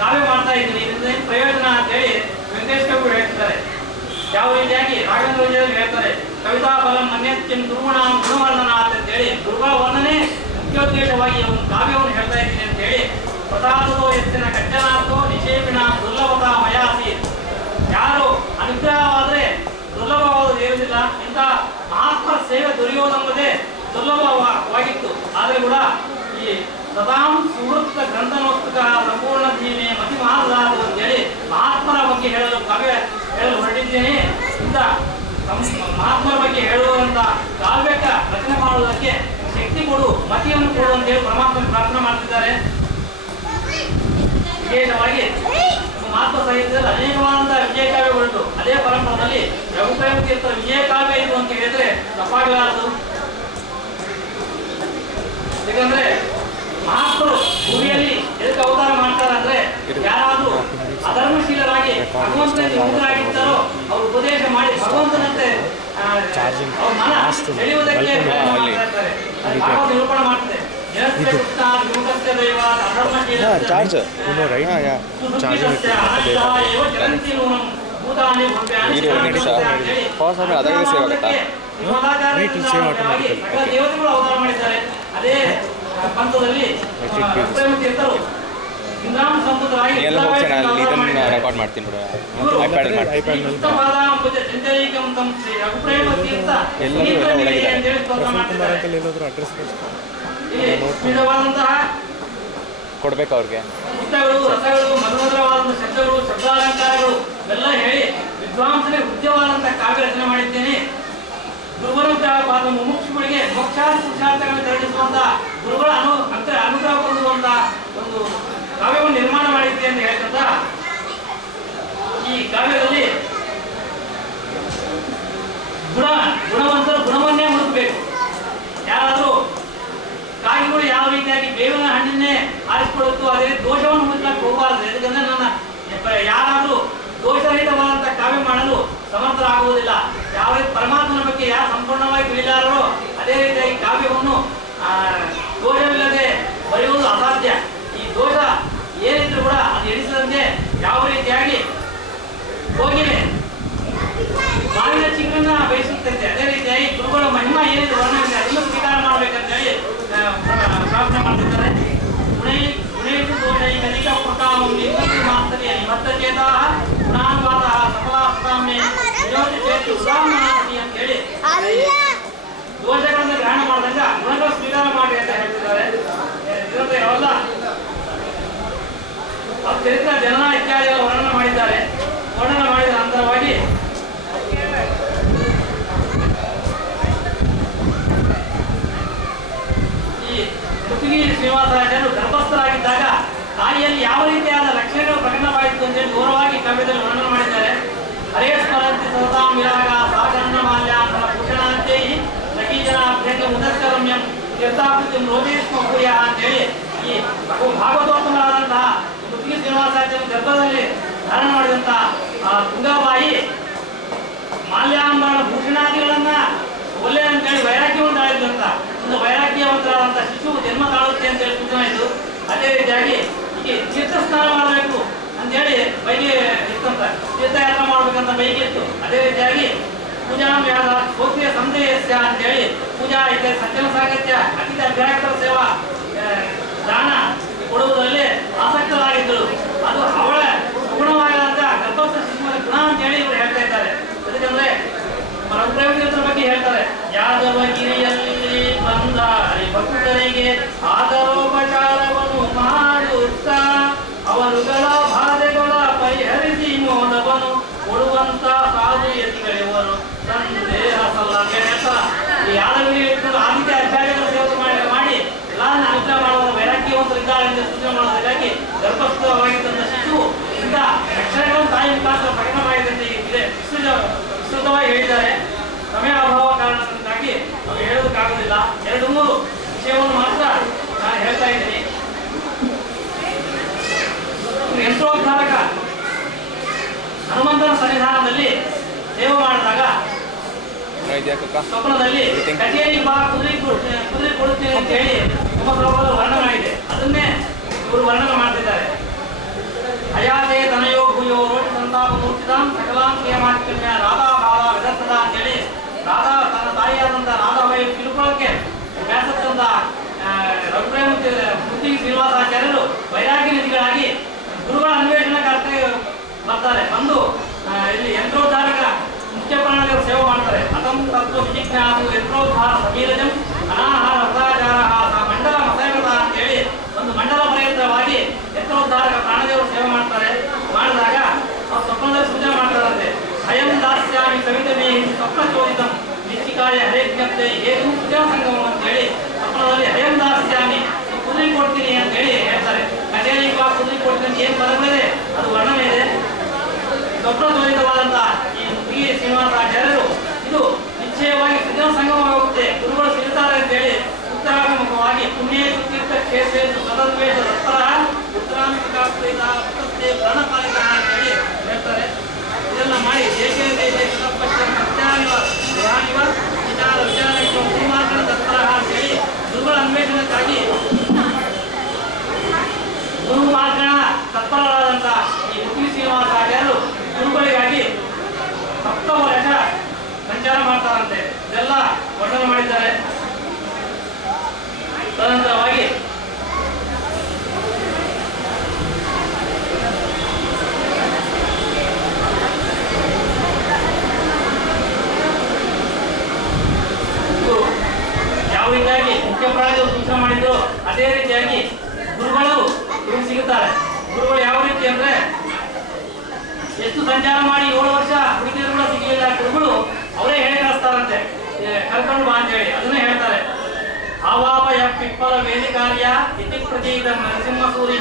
ಕಾವ್ಯ ಮಾಡ್ತಾ ಇದ್ದೀನಿ. ಇದರಿಂದ ಪ್ರಯೋಜನ ಅಂತೇಳಿ ವೆಂಕಟೇಶ್ ಕವಿ ಹೇಳ್ತಿದ್ದಾರೆ. ಯಾವ ರೀತಿಯಾಗಿ ರಾಘವೇಂದ್ರ ವಿಜಯದಲ್ಲಿ ಹೇಳ್ತಾರೆ, ಕವಿತಾ ಫಲಂ ಮನ್ಯತ್ಯಂ ಗುರುಗುಣ ಗುಣವರ್ಣನ ಅಂತೇಳಿ ಗುರುಗಳ ವರ್ಣನೆ ಮುಖ್ಯೋದ್ದೇಶವಾಗಿ ಒಂದು ಕಾವ್ಯವನ್ನು ಹೇಳ್ತಾ ಇದ್ದೀನಿ ಅಂತ ಹೇಳಿ ಪ್ರಸಾದೋ ಎತ್ತಿನ ಕಚ್ಚನಾಥೋ ನಿಷೇಪಿನ ದುರ್ಲಭತಾ ಮಯಾಸಿ. ಯಾರು ಅನುಗ್ರಹವಾದರೆ ದುರ್ಲಭವಾದದ್ದು ಇರುವುದಿಲ್ಲ. ಇಂಥ ಮಹಾತ್ಮ ಸೇವೆ ದೊರೆಯುವುದೆಂಬುದೇ ದುರ್ಲಭವಾಗಿತ್ತು. ಆದರೆ ಕೂಡ ಈ ಸದಾಂ ಸುವೃತ್ತ ಗ್ರಂಥನೋಸ್ತಕ ಸಂಪೂರ್ಣ ಜೀವನೆ ಮತಿ ಮಹಾದಾದು ಅಂತೇಳಿ ಮಹಾತ್ಮರ ಬಗ್ಗೆ ಹೇಳಲು ಕಾವ್ಯ ಹೇಳಲು ಹೊರಟಿದ್ದೇನೆ. ಇಂಥ ಮಹಾತ್ಮರ ಬಗ್ಗೆ ಹೇಳುವಂತ ಕಾವ್ಯಕ ರಚನೆ ಮಾಡುವುದಕ್ಕೆ ಶಕ್ತಿ ಕೊಡು, ಮತಿಯನ್ನು ಕೊಡು ಅಂತೇಳಿ ಪರಮಾತ್ಮ ಪ್ರಾರ್ಥನೆ ಮಾಡ್ತಿದ್ದಾರೆ. ವಿಶೇಷವಾಗಿ ಮಹಾತ್ಮ ಸಾಹಿತ್ಯದಲ್ಲಿ ಅನೇಕವಾದಂತಹ ವಿಜಯ ಕಾವ್ಯಗಳುಂಟು. ಅದೇ ಪರಂಪರೆಯಲ್ಲಿ ರಘುಪ್ರೇಮ ತೀರ್ಥರ ವಿಜಯ ಕಾವ್ಯ ಇದು ಅಂತ ಹೇಳಿದ್ರೆ ತಪ್ಪಾಗಲಾರದು. ಯಾಕಂದ್ರೆ ಮಹಾತ್ಮರು ಭೂಮಿಯಲ್ಲಿ ಎದಕ್ಕೆ ಅವತಾರ ಮಾಡ್ತಾರೆ ಅಂದ್ರೆ ಯಾರಾದ್ರೂ ಅಧರ್ಮಶೀಲರಾಗಿ ಭಗವಂತನಿಗೆ ಮುಗ್ಧರಾಗಿರ್ತಾರೋ ಅವ್ರು ಉಪದೇಶ ಮಾಡಿ ಭಗವಂತನಂತೆ ಅವ್ರ ಮನ ಸೆಳೆಯುವುದಕ್ಕೆ ಪ್ರಯತ್ನ ಮಾಡ್ತಾ ಇರ್ತಾರೆ. ಭಾಗವತ ನಿರೂಪಣೆ ಮಾಡ್ತದೆ. ದೇವತೆಗಳು ಅವತಾರ ಮಾಡಿದ್ದಾರೆ. ಅದೇ ಪಂಥದಲ್ಲಿ ತೀರ್ಥರು ಇಂದ್ರಾಮ ಸಂಪುತರಾಗಿ ರೆಕಾರ್ಡ್ ಮಾಡ್ತೀನಿ ಕೊಡ್ಬೇಕು ಅವ್ರಿಗೆ. ಪುಸ್ತಕಗಳು, ರಸಗಳು, ಮನೋಹರವಾದಂತಹ ಶಬ್ದಗಳು, ಶಬ್ದಾಲಂಕಾರಗಳು ಎಲ್ಲ ಹೇಳಿ ವಿದ್ವಾಂಸರಿಗೆ ಉದ್ಯವಾದಂತಹ ಕಾವ್ಯ ರಚನೆ ಮಾಡಿದ್ದೇನೆ. ಗುರುಗಳಂತಹ ಮುಮುಕ್ಷುಗಳಿಗೆ ಮೋಕ್ಷಾರ್ಥಗಳನ್ನು ತರಣಿಸುವಂತಹ ಗುರುಗಳ ಅನುಗ್ರಹ ಹೊಂದುವಂತಹ ಒಂದು ಕಾವ್ಯವನ್ನು ನಿರ್ಮಾಣ ಮಾಡಿದ್ದೆ ಅಂತ ಹೇಳ್ತಂತ ಈ ಕಾವ್ಯದಲ್ಲಿ ಗುಣವಂತರು ಗುಣವನ್ನೇ ಹುಡುಕಬೇಕು. ಯಾರಾದ್ರೂ ಕಾಯಿಗಳು ಯಾವ ರೀತಿಯಾಗಿ ಬೇವಿನ ಹಣ್ಣನ್ನೇ ಆರಿಸಿಕೊಳ್ಳುತ್ತೋ ಅದೇ ದೋಷವನ್ನು ಹುಡುಕಕ್ಕೆ ಹೋಗಬಾರದು. ಯಾಕಂದ್ರೆ ಯಾರಾದ್ರೂ ದೋಷರಹಿತವಾದಂತಹ ಕಾವ್ಯ ಮಾಡಲು ಸಮರ್ಥರಾಗುವುದಿಲ್ಲ. ಯಾವ ರೀತಿ ಪರಮಾತ್ಮನ ಬಗ್ಗೆ ಯಾರು ಸಂಪೂರ್ಣವಾಗಿ ತಿಳಿದಾರೋ ಅದೇ ರೀತಿಯಾಗಿ ಕಾವ್ಯವನ್ನು ದೋಷವಿಲ್ಲದೆ ಬರೆಯುವುದು ಅಸಾಧ್ಯ. ಈ ದೋಷ ಏನಿದ್ರು ಕೂಡ ಅದು ಎಣಿಸದಂತೆ ಯಾವ ರೀತಿಯಾಗಿ ಹೋಗಿಲೆ ಮಾವಿನ ಚಿಕ್ಕನ್ನ ಬಯಸುತ್ತಂತೆ ಅದೇ ರೀತಿಯಾಗಿ ಗುರುಗಳ ಮಹಿಮಾ ಏನಿದೆ ವರ್ಣನೆ ಅದನ್ನು ಸ್ವೀಕಾರ ಮಾಡಬೇಕಂತ ಹೇಳಿ ಪ್ರಾರ್ಥನೆ ಮಾಡ್ತಿದ್ದಾರೆ. ಗುಣೇಶು ದೋಷೈ ಕನಿಕ ಪ್ರಕಾಮಂ ಮಾಸ್ತರಿಯ ನಿಬದ್ಧಚೇತಾ ಗುಣಾನುವಾದ ಸಫಲಾಸ್ತಾಮ್ಯ ನಿಯೋಜಿತ ಉದಾಹರಣೆ ಅಂತ ಹೇಳಿ ದೋಷಗಳನ್ನು ಗ್ರಹಣ ಮಾಡಿದಾಗ ಗುಣಗಳು ಸ್ವೀಕಾರ ಮಾಡಿ ಅಂತ ಹೇಳ್ತಿದ್ದಾರೆ. ಇದರಿಂದ ಯಾವಲ್ಲ ಚರಿತ್ರ ಜನನ ಇತ್ಯಾದಿಗಳ ವರ್ಣನೆ ಮಾಡಿದ್ದಾರೆ. ವರ್ಣನೆ ಮಾಡಿದ ನಂತರವಾಗಿ ಈ ಪೃಥ್ವಿ ಶ್ರೀನಿವಾಸಾಚಾರ್ಯರು ಗರ್ಭಸ್ಥರಾಗಿದ್ದಾಗ ತಾಯಿಯಲ್ಲಿ ಯಾವ ರೀತಿಯಾದ ಲಕ್ಷಣಗಳು ಪ್ರಕಟವಾಯಿತು ಅಂತೇಳಿ ಗೌರವವಾಗಿ ಕಾವ್ಯದಲ್ಲಿ ವರ್ಣನೆ ಮಾಡಿದ್ದಾರೆ. ಹರೇ ಸ್ಮರಂತಿ ಸದಾ ವಿರಾಗ ಸಾಗನ್ನ ಮಾಲ್ಯಾಂತರ ಭೂಷಣಾಂತೇಯಿ ಸಖೀಜನಾಭ್ಯಂಗ ಮುದಸ್ಕರಮ್ಯಂ ತೀರ್ಥಾಕೃತಿಂ ರೋಜೇಶ್ಮ ಭೂಯ ಅಂತೇಳಿ ಈ ಭಾಗವತೋತ್ತಮರಾದಂತಹ ಪೃಥ್ವಿ ಶ್ರೀನಿವಾಸಾಚಾರ್ಯ ಗರ್ಭದಲ್ಲಿ ಧಾರಣ ಮಾಡಿದಂತಹ ತುಂಗಾಬಾಯಿ ಮಾಲ್ಯಾಂಬರ ಭೂಷಣಾದಿಗಳನ್ನ ಒಳ್ಳೆ ಅಂತೇಳಿ ವೈರಾಗ್ಯವಂತಾಳಿದ್ರಂತ ಒಂದು ವೈರಾಗ್ಯವಂತರಾದಂತಹ ಶಿಶು ಜನ್ಮ ತಾಳುತ್ತೆ ಅಂತೇಳಿ ಸೂಚನೆ ಇದು. ಅದೇ ರೀತಿಯಾಗಿ ಈಗ ತೀರ್ಥ ಸ್ನಾನ ಮಾಡಬೇಕು ಅಂತೇಳಿ ಬೈಗೆ ಇತ್ತಂತ, ತೀರ್ಥಯಾತ್ರೆ ಮಾಡ್ಬೇಕಂತ ಬೈಗೆ ಇತ್ತು. ಅದೇ ರೀತಿಯಾಗಿ ಪೂಜಾ ವ್ಯಾದ ಗೋತ್ರಿಯ ಸಂದೇಶ ಅಂತೇಳಿ ಪೂಜಾ ಇತ್ಯಾದಿ ಸಜ್ಜನ ಸಾಗತ್ಯ ಅತಿಥಿ ಅಭ್ಯಾಸರ ಸೇವಾ ದಾನ ಕೊಡುವುದರಲ್ಲಿ ಆಸಕ್ತರಾಗಿದ್ದರು. ಅದು ಅವಳ ಗುಣವಾದಂತಹ ಗರ್ಭಸ್ಥ ಶಿಶುವಿನ ಗುಣ ಅಂತೇಳಿ ಇವರು ಹೇಳ್ತಾ ಇದ್ದಾರೆ. ಯಾಕಂದ್ರೆ ರಘುಪ್ರೇಮತೀರ್ಥರ ಬಗ್ಗೆ ಹೇಳ್ತಾರೆ. ಯಾದವಗಿರಿಯಲ್ಲಿ ಬಂದ ಭಕ್ತರಿಗೆ ಆದರೋಪಚಾರವನ್ನು ಮಾಡುತ್ತಾ ಅವರುಗಳ ಬಾಧೆಗಳ ಪರಿಹರಿಸಿ ಮೋದವನ್ನು ಕೊಡುವಂತ ಸಾಧು ಯತಿಗಳಿವರು ಸಂದೇಹ ಸಲ್ಲಂತ ಹೇಳ್ತಾರೆ. ಯಾದವಗಿರಿ ಆದಿತ್ಯ ಅಭ್ಯಾಸಗಳ ಸೇವೆ ಮಾಡಿ ಎಲ್ಲಾರನ್ನ ಅನುಗ್ರಹ ಮಾಡುವ ವೈರಾಗ್ಯವಂತರಿದ್ದಾರೆ ಎಂದು ಸೂಚನೆ ಮಾಡೋದಕ್ಕಾಗಿ ಗರ್ಭಸ್ಥವಾಗಿದ್ದಂಥ ಶಿಶು ಇಂಥ ಅಕ್ಷರಗಳನ್ನು ತಾಯಿ ಮುಖಾಂತರ ಪ್ರಕಟ ಮಾಡಿದಂತೆ ಇದೆ ವಿಸ್ತೃತವಾಗಿ ಹೇಳಿದ್ದಾರೆ. ಸಮಯ ಅಭಾವ ಕಾರಣದಿಂದಾಗಿ ನಾವು ಹೇಳೋದಕ್ಕಾಗೋದಿಲ್ಲ. 2-3 ವಿಷಯವನ್ನು ಮಾತ್ರ ನಾನು ಹೇಳ್ತಾ ಇದ್ದೀನಿ. ಯಂತ್ರೋದ್ಧಾರಕ ಹನುಮಂತನ ಸನ್ನಿಧಾನದಲ್ಲಿ ಸೇವೆ ಮಾಡಿದಾಗ ಸ್ವಪ್ನದಲ್ಲಿ ಕಚೇರಿ ಬಾ ಕುದುರೆ ಕೊಡುತ್ತೇನೆ ಅಂತ ಹೇಳಿ ಉಪಶ್ಲೋಕದ ವರ್ಣನೆ ಆಗಿದೆ. ಅದನ್ನೇ ಇವರು ವರ್ಣನೆ ಮಾಡ್ತಿದ್ದಾರೆ. ಅಯಾದೇ ತನಯೋ ಭೂಯೋ ರೋಟಿ ಸಂತಾಪ ಮೂರ್ತಿದಾಂ ಸಕಲಾಂ ಕೇಮಾತ್ಮ್ಯ ರಾಧಾ ಬಾಲ ವಿಧರ್ತದ ಅಂತೇಳಿ ರಾಧಾ ತನ್ನ ತಾಯಿಯಾದಂತಹ ರಾಧಾಬಾಯಿ ತಿಳ್ಕೊಳ್ಳೋಕೆ ವ್ಯಾಸತ್ತಂದ ರಘುಪ್ರೇಮ ಪೃಥ್ವಿ ಶ್ರೀನಿವಾಸಾಚಾರ್ಯರು ವೈರಾಗ್ಯ ನಿಧಿಗಳಾಗಿ ಗುರುಗಳ ಅನ್ವೇಷಣೆಗಾರ್ತೆ ಬರ್ತಾರೆ. ಬಂದು ಇಲ್ಲಿ ಯಂತ್ರೋದ್ಧಾರಕ ಮುಖ್ಯ ಪ್ರಾಣಗಳ ಸೇವೆ ಮಾಡ್ತಾರೆ. ಅಥಂ ತತ್ವ ವಿಜಿಜ್ಞಾಸು ಯಂತ್ರೋದ್ಧಾರ ಸಮೀರಜಂ ಅನಾಹಾರ ವ್ರತಾಚಾರ ಮಂಡಲ ಮಸೈವತ ಅಂತೇಳಿ ಒಂದು ಮಂಡಲ ಪರ್ಯಂತರವಾಗಿ ಯಂತ್ರೋದ್ಧಾರಕ ಪ್ರಾಣದೇವರು ಸೇವೆ ಮಾಡ್ತಾರೆ. ಮಾಡಿದಾಗ ಅವ್ರು ಸ್ವಪ್ನದಲ್ಲಿ ಸೂಚನೆ ಮಾಡ್ತಾರಂತೆ. ಅಯಂ ದಾಸ್ಯಾಮಿ ಸವಿತಮೇ ಸ್ವಪ್ನ ಚೋದಿತಂ ನಿಶ್ಚಿಕಾಯ ಹರೇಜ್ಞತೆ ಏನು ಸೃಜನ ಸಂಗಮ ಅಂತ ಹೇಳಿ ಸ್ವಪ್ನದಲ್ಲಿ ಸ್ವಪ್ನತೋರಿತವಾದಂತಹ ಈ ಮುತ್ತಿಗೆ ಶ್ರೀನಿವಾಸಾಚಾರ್ಯರು ಇದು ನಿಶ್ಚಯವಾಗಿ ಸಜ್ಜನ ಸಂಗಮವಾಗುತ್ತೆ, ಗುರುಗಳು ಸಿಗುತ್ತಾರೆ ಅಂತೇಳಿ ಉತ್ತರಾಭಿಮುಖವಾಗಿ ಪುಣ್ಯ ತೀರ್ಥ ಕ್ಷೇತ್ರ ಸದದ್ವೇಷ ತತ್ಪರ ಉತ್ತರಾಭಿಮುಖ ಪ್ರಾಣಪಾಲಿತ ಅಂತೇಳಿ ಹೇಳ್ತಾರೆ. ಇದೆಲ್ಲ ಮಾಡಿ ದೇಶೇ ದೇಶೇ ವಿಚಾರ ತತ್ಪರ ಅಂತೇಳಿ ಗುರುಗಳ ಅನ್ವೇಷಣಕ್ಕಾಗಿ ಗುರು ಮಾರ್ಗಣ ತತ್ಪರರಾದಂಥ ಈ ಮುತ್ತಿಗೆ ಶ್ರೀನಿವಾಸಾಚಾರ್ಯರು ಗುರುಗಳಿಗಾಗಿ 7 ವರ್ಷ ಸಂಚಾರ ಮಾಡ್ತಾರಂತೆ. ಇದೆಲ್ಲ ವರ್ಣನೆ ಮಾಡಿದ್ದಾರೆ. ತದನಂತರವಾಗಿ ಯಾವ ರೀತಿಯಾಗಿ ಮುಖ್ಯ ಪ್ರಾಣಿಗಳು ಸೂಚನೆ ಮಾಡಿದ್ರು ಅದೇ ರೀತಿಯಾಗಿ ಗುರುಗಳು ಸಿಗುತ್ತಾರೆ. ಗುರುಗಳು ಯಾವ ರೀತಿ ಅಂದ್ರೆ ಎಷ್ಟು ಸಂಚಾರ ಮಾಡಿ 7 ವರ್ಷ ಹುಡುಗಿಯರು ಕೂಡ ಸಿಗಲಿಲ್ಲ. ಗುರುಗಳು ಅವರೇ ಹೇಳಿ ಕಳಿಸ್ತಾರಂತೆ, ಕರ್ಕೊಂಡು ಬಾ ಅಂತ ಹೇಳಿ ಅದನ್ನೇ ಹೇಳ್ತಾರೆ. ಆವಾಪಯ ಪಿಪ್ಪಲ ವೇದಿಕಾರ್ಯ ಇತಿ ಪ್ರತೀತ ನರಸಿಂಹ ಸೂರಿ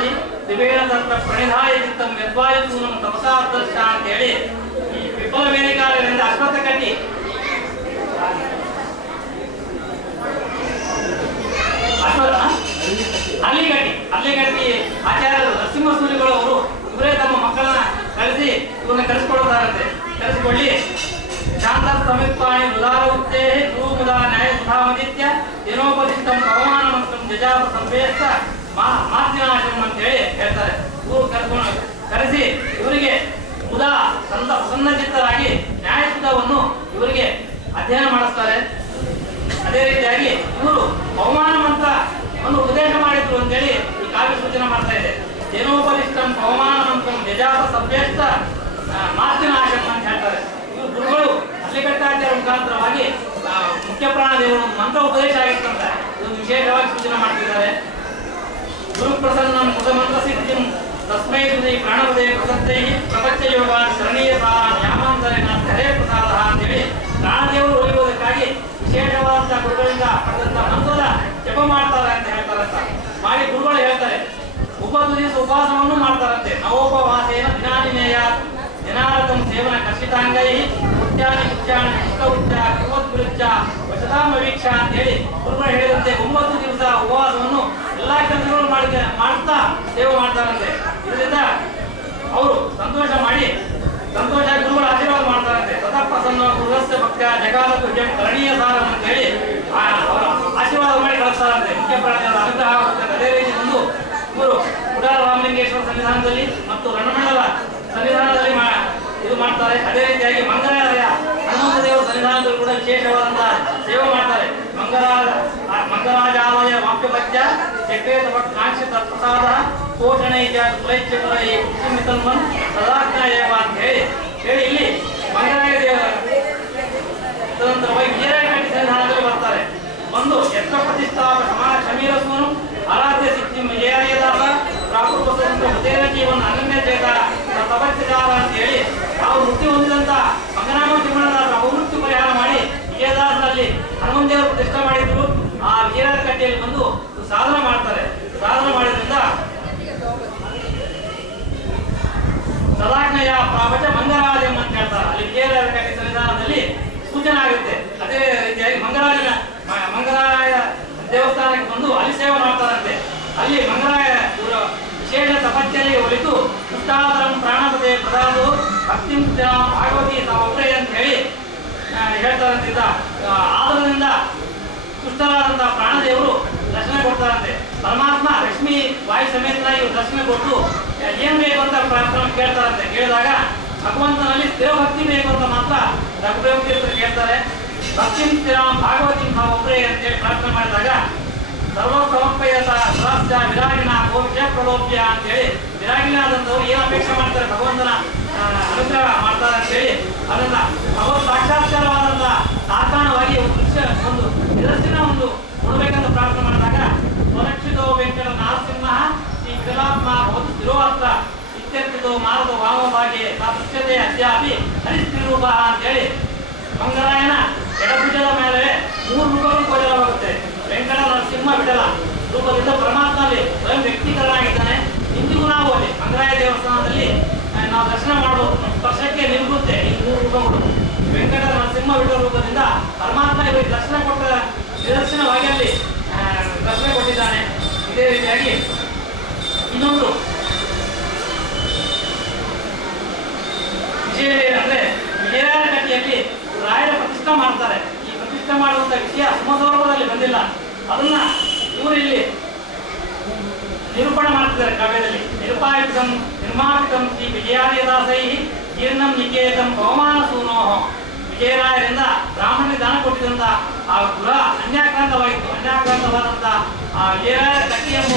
ದಿವೇಣ ತತ್ರ ಪ್ರಣಿಧಾಯ ಚಿತ್ತಂ ಯದ್ವಾಯುಸೂನಂ ತಪಸಾದರ್ಶ ಅಂತ ಹೇಳಿ ಈ ಪಿಪ್ಪಲ ವೇದಿಕಾರ್ಯದಿಂದ ಅಶ್ವತ್ಥ ಕಟ್ಟಿ ಅಲ್ಲಿಗಟ್ಟಿ ಆಚಾರ್ಯರು ನರಸಿಂಹ ಸೂರಿಗಳು ಅವರು ಇವರೇ ತಮ್ಮ ಮಕ್ಕಳನ್ನ ಕಳಿಸಿ ಇವನ್ನ ಕಳಿಸ್ಕೊಡ್ತಾರಂತೆ. ಕಳಿಸಿಕೊಳ್ಳಿ ಶಾಂತ ಸಮಿತ್ಪಾಣಿ ಉದಾರ ಉತ್ತೇ ಗುರು ಮುದಾ ನ್ಯಾಯ ಸುಧಾಮದಿತ್ಯ ದಿನೋಪದಿಷ್ಟಂ ಪವಮಾನ ಮಂತ್ರಂ ಜಜಾಪ ಸಂವೇಷ್ಟ ಮಾರ್ಜಿನಾಶ್ರಮ ಅಂತ ಹೇಳಿ ಹೇಳ್ತಾರೆ. ಇವರು ಕರೆಸಿ ಇವರಿಗೆ ಮುದಾ ಸನ್ನಚಿತ್ತರಾಗಿ ನ್ಯಾಯಸುಧವನ್ನು ಇವರಿಗೆ ಅಧ್ಯಯನ ಮಾಡಿಸ್ತಾರೆ. ಅದೇ ರೀತಿಯಾಗಿ ಇವರು ಪವಮಾನ ಮಂತ್ರವನ್ನು ಉಪದೇಶ ಮಾಡಿದ್ರು ಅಂತೇಳಿ ಈ ಕಾವ್ಯ ಸೂಚನೆ ಮಾಡ್ತಾ ಇದೆ. ದಿನೋಪದಿಷ್ಟಂ ಪವಮಾನ ಮಂತ್ರಂ ಜಜಾಪ ಸಂವೇಷ್ಟ ಮಾರ್ಜಿನಾಶ್ರಮ ಅಂತ ಹೇಳ್ತಾರೆ. ಗುರುಗಳು ಅಲ್ಲಿಗಟ್ಟಾಚಾರ್ಯ ಮುಖಾಂತರವಾಗಿ ಮುಖ್ಯ ಪ್ರಾಣದೇವರು ಮಂತ್ರ ಉಪದೇಶ ಆಗಿರ್ತಂತ ಇದೊಂದು ವಿಶೇಷವಾಗಿ ಸೂಚನೆ ಮಾಡ್ತಿದ್ದಾರೆ. ಗುರು ಪ್ರಸನ್ನ ಮುಖಮಂತ್ರ ಸಿದ್ಧಿಂ ತಸ್ಮೈ ಸುಧಿ ಪ್ರಾಣಪದೇ ಪ್ರಸತ್ತೈ ಪ್ರಪಂಚ ಯೋಗ ಶರಣೀಯ ಸಾರ ನ್ಯಾಮಾಂತರೇಣ ಹರೇ ಪ್ರಸಾದ ಅಂತೇಳಿ ಪ್ರಾಣದೇವರು ಉಳಿಯುವುದಕ್ಕಾಗಿ ವಿಶೇಷವಾದಂತಹ ಗುರುಗಳಿಂದ ಪಡೆದಂತ ಮಂತ್ರದ ಜಪ ಮಾಡ್ತಾರೆ ಅಂತ ಹೇಳ್ತಾರಂತ. ಮಾಡಿ ಗುರುಗಳು ಹೇಳ್ತಾರೆ ಉಪದಿವಸ ಉಪವಾಸವನ್ನು ಮಾಡ್ತಾರಂತೆ. ನವೋಪವಾಸೇನ ದಿನಾನಿನೇಯ ಜನಾರಕಂ ಸೇವನ ಕರ್ಷಿತಾಂಗೈ ಕೃತ್ಯಾನಿ ಕೃತ್ಯಾನಿ ಇಷ್ಟವೃತ್ತ ಕೃವದ್ವಿರುಚ್ಚ ವಶತಾಮ ವೀಕ್ಷ ಅಂತ ಹೇಳಿ ಗುರುಗಳು ಹೇಳಿದಂತೆ 9 ದಿವಸ ಉಪವಾಸವನ್ನು ಎಲ್ಲಾ ಕೆಲಸಗಳು ಮಾಡ್ತಾ ಸೇವೆ ಮಾಡ್ತಾರಂತೆ. ಇದರಿಂದ ಅವರು ಸಂತೋಷ ಗುರುಗಳ ಆಶೀರ್ವಾದ ಮಾಡ್ತಾರಂತೆ. ತಥಾ ಪ್ರಸನ್ನ ಗುರುಸ್ಯ ಭಕ್ತ ಜಗಾದ ಪೂಜ್ಯಂ ಕರಣೀಯ ಸಾರ ಅಂತ ಹೇಳಿ ಅವರ ಆಶೀರ್ವಾದ ಮಾಡಿ ಕಳಿಸ್ತಾರಂತೆ. ಮುಖ್ಯ ಪ್ರಾಣಿಗಳ ಅನುಗ್ರಹ ಆಗುತ್ತದೆ. ಅದೇ ರೀತಿ ಒಂದು ಇವರು ಕುಡಾಲ ರಾಮಲಿಂಗೇಶ್ವರ ಸನ್ನಿಧಾನದಲ್ಲಿ ಮತ್ತು ರಣಮಂಡಲ ಸನ್ನಿಧಾನದಲ್ಲಿ ಇದು ಮಾಡ್ತಾರೆ. ಅದೇ ರೀತಿಯಾಗಿ ಮಂಗರಾಯ ಹನುಮಂತ ದೇವರ ಸನ್ನಿಧಾನದಲ್ಲಿ ಕೂಡ ವಿಶೇಷವಾದಂತಹ ಸೇವೆ ಮಾಡ್ತಾರೆ. ಮಂಗರಾಜಾಲಯ ವಾಕ್ಯಪದ್ಯ ಚಕ್ರೇತ ಕಾಂಕ್ಷಿ ತತ್ಪ್ರಸಾದ ಪೋಷಣೆ ಸದಾಜ್ಞಾಯವ ಅಂತ ಹೇಳಿ ಇಲ್ಲಿ ಮಂಗರಾಯ ದೇವರ ತದನಂತರವಾಗಿ ವೀರಗಟ್ಟಿ ಸನ್ನಿಧಾನದಲ್ಲಿ ಬರ್ತಾರೆ. ಒಂದು ಯತ್ರ ಪ್ರತಿಷ್ಠಾಪ ಸಮಾನ ಶಮೀರಸ್ವನು ಆರಾಧ್ಯ ಸಿದ್ಧಿ ವಿಜಯದಾಸ ಪ್ರಾಕೃತ ಹೃದಯ ಜೀವನ ಅನನ್ಯ ಚೇತ ಪ್ರಪಂಚದಾರ ಅಂತ ಹೇಳಿ ನಾವು ಮೃತ್ಯು ಹೊಂದಿದಂತ ಮಂಗನಾಮ ತಿಮ್ಮಣ್ಣದಾಸರ ಅಪಮೃತ್ಯು ಪರಿಹಾರ ಮಾಡಿ ವಿಜಯದಾಸರಲ್ಲಿ ಹನುಮಂತೇವರು ಪ್ರತಿಷ್ಠೆ ಮಾಡಿದ್ರು. ಆ ವಿಜಯಕಟ್ಟೆಯಲ್ಲಿ ಬಂದು ಸಾಧನೆ ಮಾಡ್ತಾರೆ. ಸಾಧನೆ ಮಾಡಿದ್ರಿಂದ ಸದಾಜ್ಞೆಯ ಪ್ರಾಪಂಚ ಮಂಗರಾಜಂ ಅಂತ ಹೇಳ್ತಾರೆ. ಅಲ್ಲಿ ವಿಜಯಕಟ್ಟೆ ಸನ್ನಿಧಾನದಲ್ಲಿ ಸೂಚನೆ ಆಗುತ್ತೆ. ಅದೇ ರೀತಿಯಾಗಿ ಮಂಗರಾಯ ದೇವಸ್ಥಾನಕ್ಕೆ ಬಂದು ಅಲ್ಲಿ ಸೇವೆ ಮಾಡ್ತಾರಂತೆ. ಅಲ್ಲಿ ಮಂಗರಾಯ ವಿಶೇಷ ತಪಸ್ಸಲ್ಲಿ ಒಲಿತು ಕೃಷ್ಣಾದರಂ ಪ್ರಾಣಪದೇ ಪ್ರದಾದು ಭಕ್ತಿಂ ಭಾಗವತಿ ತಾವೊಬ್ಬರೇ ಅಂತ ಹೇಳಿ ಹೇಳ್ತಾರಂತಿದ್ದ. ಆದರದಿಂದ ಕೃಷ್ಣರಾದಂತಹ ಪ್ರಾಣದೇವರು ದರ್ಶನ ಕೊಡ್ತಾರಂತೆ. ಪರಮಾತ್ಮ ಲಕ್ಷ್ಮೀ ವಾಯು ಸಮೇತನಾಗಿ ದರ್ಶನ ಕೊಟ್ಟು ಏನ್ ಬೇಕು ಅಂತ ಪ್ರಾರ್ಥನೆ ಕೇಳ್ತಾರಂತೆ. ಕೇಳಿದಾಗ ಭಗವಂತನಲ್ಲಿ ಸ್ಥಿರ ಭಕ್ತಿ ಬೇಕು ಅಂತ ಮಾತ್ರ ರಘುದೇವ ತೀರ್ಥರು ಕೇಳ್ತಾರೆ. ಭಕ್ತಿಂ ಸ್ಥಿರಾಂ ಭಾಗವತಿ ತಾವೊಬ್ಬರೇ ಅಂತೇಳಿ ಪ್ರಾರ್ಥನೆ ಮಾಡಿದಾಗ ಸರ್ವ ಸಮರ್ಪಯತ ಸದಾಸ್ಯ ವಿರಾಗಿನ ಗೋವಿಜ ಪ್ರಲೋಭ್ಯ ಅಂತೇಳಿ ವಿರಾಗಿನಾದಂಥವ್ರು ಏನು ಅಪೇಕ್ಷೆ ಮಾಡ್ತಾರೆ ಭಗವಂತನ ಅನುಗ್ರಹ ಮಾಡ್ತಾರೆ ಅಂತೇಳಿ ಅದನ್ನ ಭಗವತ್ ಸಾಕ್ಷಾತ್ಕಾರವಾದಂಥ ಸಾಕಾರವಾಗಿ ಒಂದು ನಿದರ್ಶನ ಕೊಡಬೇಕಂತ ಪ್ರಾರ್ಥನೆ ಮಾಡಿದಾಗ ಸ್ವರಕ್ಷಿತೋ ವೆಂಕಟ ನರಸಿಂಹ ಶ್ರೀ ವಿಕಲಾತ್ಮ ಬಹುದು ಸ್ಥಿರೋತ್ರ ಇತ್ಯರ್ಥಿತೋ ಮಾರದ ವಾಮಭಾಗೆ ಸಾದೃಶ್ಯತೆ ಅದ್ಯಾಪಿ ಹರಿಸ್ಥಿರೂಪ ಅಂತೇಳಿ ಮಂಗರಾಯನ ಎಡಭುಜದ ಮೇಲೆ 3 ಮುಖಗಳು ಗೋಚರವಾಗುತ್ತೆ. ವೆಂಕಟ ನರಸಿಂಹ ವಿಠಲ ರೂಪದಿಂದ ಪರಮಾತ್ಮನಲ್ಲಿ ಸ್ವಯಂ ವ್ಯಕ್ತೀಕರಣ ಆಗಿದ್ದಾನೆ. ಇಂದಿಗೂ ನಾವು ಅಲ್ಲಿ ಮಂಗರಾಯ ದೇವಸ್ಥಾನದಲ್ಲಿ ನಾವು ದರ್ಶನ ಮಾಡೋ ಸ್ಪರ್ಶಕ್ಕೆ ನಿಲ್ಲುತ್ತೆ ಈ 3 ರೂಪಗಳು. ವೆಂಕಟ ನರಸಿಂಹ ವಿಠಲ ರೂಪದಿಂದ ಪರಮಾತ್ಮ ಇವರಿಗೆ ದರ್ಶನ ಕೊಟ್ಟ ನಿದರ್ಶನವಾಗಿ ಅಲ್ಲಿ ದರ್ಶನ ಕೊಟ್ಟಿದ್ದಾನೆ. ಇದೇ ರೀತಿಯಾಗಿ ಇನ್ನೊಂದು ವಿಷಯ ಅಂದ್ರೆ ವಿಜಯರಾಯನ ಕಟ್ಟಿಯಲ್ಲಿ ರಾಯರ ಪ್ರತಿಷ್ಠೆ ಮಾಡ್ತಾರೆ. ಈ ಪ್ರತಿಷ್ಠೆ ಮಾಡುವಂತ ವಿಷಯ ಸುಮಸೌರಭದಲ್ಲಿ ಬಂದಿಲ್ಲ. ಅದನ್ನ ಇವರು ಇಲ್ಲಿ ನಿರೂಪಣೆ ಮಾಡ್ತಿದ್ದಾರೆ ಕಾವ್ಯದಲ್ಲಿ. ನಿರುಪಾಯುಕ್ತಂ ನಿರ್ಮಾಪಿತಂ ಶ್ರೀ ವಿಜಯಾರ್ಯದಾಸೈ ಜೀರ್ಣಂ ನಿಕೇತಂ ಪವಮಾನ ಸೂನೋಹ. ವಿಜಯರಾಯರಿಂದ ಬ್ರಾಹ್ಮಣರಿಗೆ ದಾನ ಕೊಟ್ಟಿದ್ದಂತ ಆ ಗೃಹ ಅನ್ಯಾಕ್ರಾಂತವಾಗಿತ್ತು. ಅನ್ಯಾಕ್ರಾಂತವಾದಂತ ಆ ವಿಜಯರಾಯರ ಕಟ್ಟಿ ಎಂಬ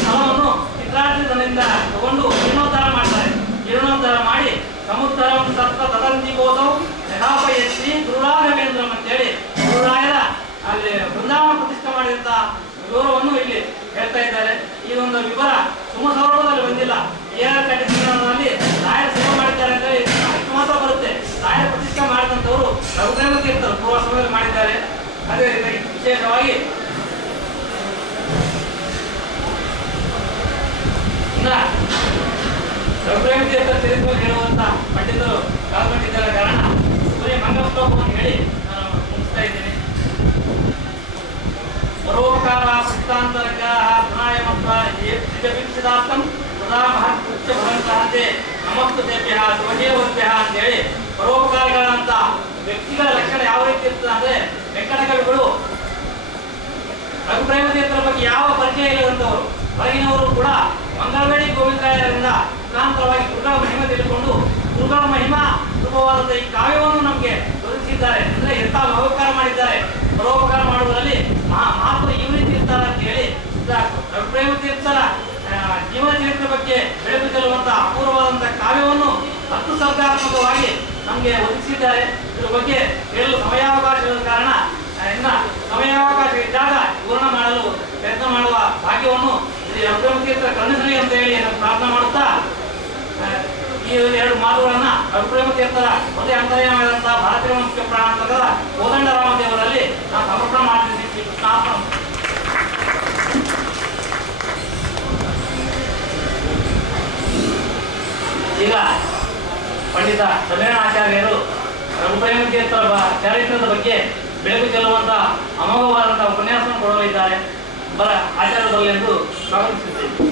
ಸ್ಥಳವನ್ನು ಚಿತ್ರಾರ್ಜಿತನಿಂದ ತಗೊಂಡು ಜೀರ್ಣೋದ್ಧಾರ ಮಾಡ್ತಾರೆ. ಜೀರ್ಣೋದ್ಧಾರ ಮಾಡಿ ಸಮುದ್ರಂ ಸತ್ವ ತದಂತಿಗೋದೌ ಯಥಾಪಯಶ್ರೀ ಗುರುರಾಘವೇಂದ್ರಂ ಅಂತೇಳಿ ಗುರುರಾಯರ ಅಲ್ಲಿ ಬೃಂದಾವನ ಪ್ರತಿಷ್ಠೆ ಮಾಡಿದಂತ ವಿವರವನ್ನು ಇಲ್ಲಿ ಹೇಳ್ತಾ ಇದ್ದಾರೆ. ಈ ಒಂದು ವಿವರ ಸುಮಸೌರಭದಲ್ಲಿ ಬಂದಿಲ್ಲ. ಕಟ್ಟಿನಲ್ಲಿ ರಾಯರ ಸೇವೆ ಮಾಡಿದ್ದಾರೆ ಅಂತ ಅಷ್ಟು ಮಾತ್ರ ಬರುತ್ತೆ. ರಾಯರ ಪ್ರತಿಷ್ಠೆ ಮಾಡಿದಂಥವರು ರಘುಪ್ರೇಮ ತೀರ್ಥರು ಪೂರ್ವ ಸಮಯದಲ್ಲಿ ಮಾಡಿದ್ದಾರೆ. ಅದೇ ರೀತಿ ವಿಶೇಷವಾಗಿ ಇನ್ನ ರಘುಪ್ರೇಮ ತೀರ್ಥ ಚರಿತ್ರೆ ಹೇಳುವಂತ ಪಂಡಿತರು ಕಾಲ್ಪಟ್ಟಿದ್ದರ ಕಾರಣ ಸೂರ್ಯ ಮಂಗಲ ಶ್ಲೋಕವನ್ನು ಹೇಳಿ ನಾನು ಮುಗಿಸ್ತಾ ಇದ್ದೀನಿ. ಪರೋಪಕಾರ ಪುಷ್ಟಾಂತರಂಗ ಪ್ರಣಾಯಮತ್ವ ನಿಜವೀಕ್ಷಿತಾರ್ಥಂ ಸದಾ ಮಹತ್ಪುಚ್ಚ ಭವಂತಹಂತೆ ನಮಸ್ತು ದೇವ್ಯ ಶಿವಜೇವತ್ಯ ಅಂತೇಳಿ ಪರೋಪಕಾರಗಳಂತ ವ್ಯಕ್ತಿಗಳ ಲಕ್ಷಣ ಯಾವ ರೀತಿ ಇರ್ತದೆ ಅಂದ್ರೆ ವೆಂಕಟ ಕವಿಗಳು ರಘುಪ್ರೇಮ ತೀರ್ಥರ ಬಗ್ಗೆ ಯಾವ ಪರಿಚಯ ಇಲ್ಲದಂತವರು ಹೊರಗಿನವರು ಕೂಡ ಮಂಗಳವೇಳಿ ಗೋವಿಂದರಾಯರಿಂದ ಮುಖಾಂತರವಾಗಿ ಗುರುಗಳ ಮಹಿಮೆ ತಿಳಿದುಕೊಂಡು ಗುರುಗಳ ಮಹಿಮಾ ರೂಪವಾದಂತಹ ಈ ಕಾವ್ಯವನ್ನು ನಮಗೆ ಒದಗಿಸಿದ್ದಾರೆ. ಅಂದ್ರೆ ಎಂತ ಮಹೋಪಕಾರ ಮಾಡಿದ್ದಾರೆ. ಪರೋಪಕಾರ ಮಾಡುವುದರಲ್ಲಿ ಮಹಾತ್ಮರು ಈ ರೀತಿ ಇರ್ತಾರೆ ಅಂತ ಹೇಳಿ ರಘುಪ್ರೇಮ ತೀರ್ಥರ ಜೀವನ ಚರಿತ್ರೆ ಬಗ್ಗೆ ಬೆಳಕು ಚೆಲ್ಲುವಂತಹ ಅಪೂರ್ವವಾದಂತಹ ಕಾವ್ಯವನ್ನು 10 ಸರ್ಗಾತ್ಮಕವಾಗಿ ನಮಗೆ ಒದಗಿಸಿದ್ದಾರೆ. ಇದ್ರ ಬಗ್ಗೆ ಹೇಳಲು ಸಮಯಾವಕಾಶದ ಕಾರಣ ಇನ್ನ ಸಮಯಾವಕಾಶ ಇದ್ದಾಗ ಪೂರ್ಣ ಮಾಡಲು ಪ್ರಯತ್ನ ಮಾಡುವ ಭಾಗ್ಯವನ್ನು ರಘುಪ್ರೇಮ ತೀರ್ಥರ ಕರುಣಿಸಲಿ ಅಂತ ಹೇಳಿ ನಾನು ಪ್ರಾರ್ಥನೆ ಮಾಡುತ್ತಾ ಈ 2 ಮಾತುಗಳನ್ನ ರಘುಪ್ರೇಮ ತೀರ್ಥರ ಒಂದೇ ಅಂತರ್ಯಾಮದಂತಹ ಭಾರತೀಯ ಮುಖ್ಯ ಪ್ರಾಣಾಂತಕದ ಕೋದಂಡರಾಮದೇವರಲ್ಲಿ ನಾನು ಸಮರ್ಪಣೆ ಮಾಡ್ತಿದ್ದೀನಿ. ಶ್ರೀ ಕೃಷ್ಣಾರ್ಪಣ. ಈಗ ಪಂಡಿತ ಸಮೀರಣಾಚಾರ್ಯರು ರಘುಪ್ರೇಮ ತೀರ್ಥರ ಚಾರಿತ್ರ್ಯದ ಬಗ್ಗೆ ಬೆಳಕು ಚೆಲ್ಲುವಂತ ಅಮೋಘವಾದಂತಹ ಉಪನ್ಯಾಸವನ್ನು ಕೊಡಲಿದ್ದಾರೆ. ಆಚಾರ್ಯರಲ್ಲೆಂದು ಸ್ವಾಗತಿಸುತ್ತೇವೆ.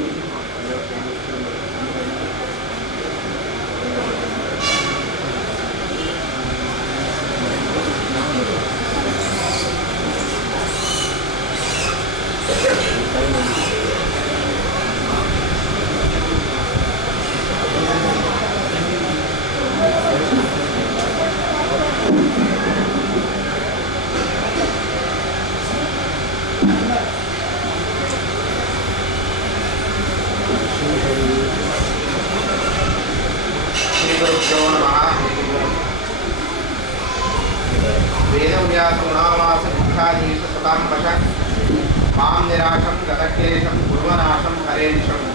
मां निराशं गतक्लेशं कुर्वनाशं हरेनिशम्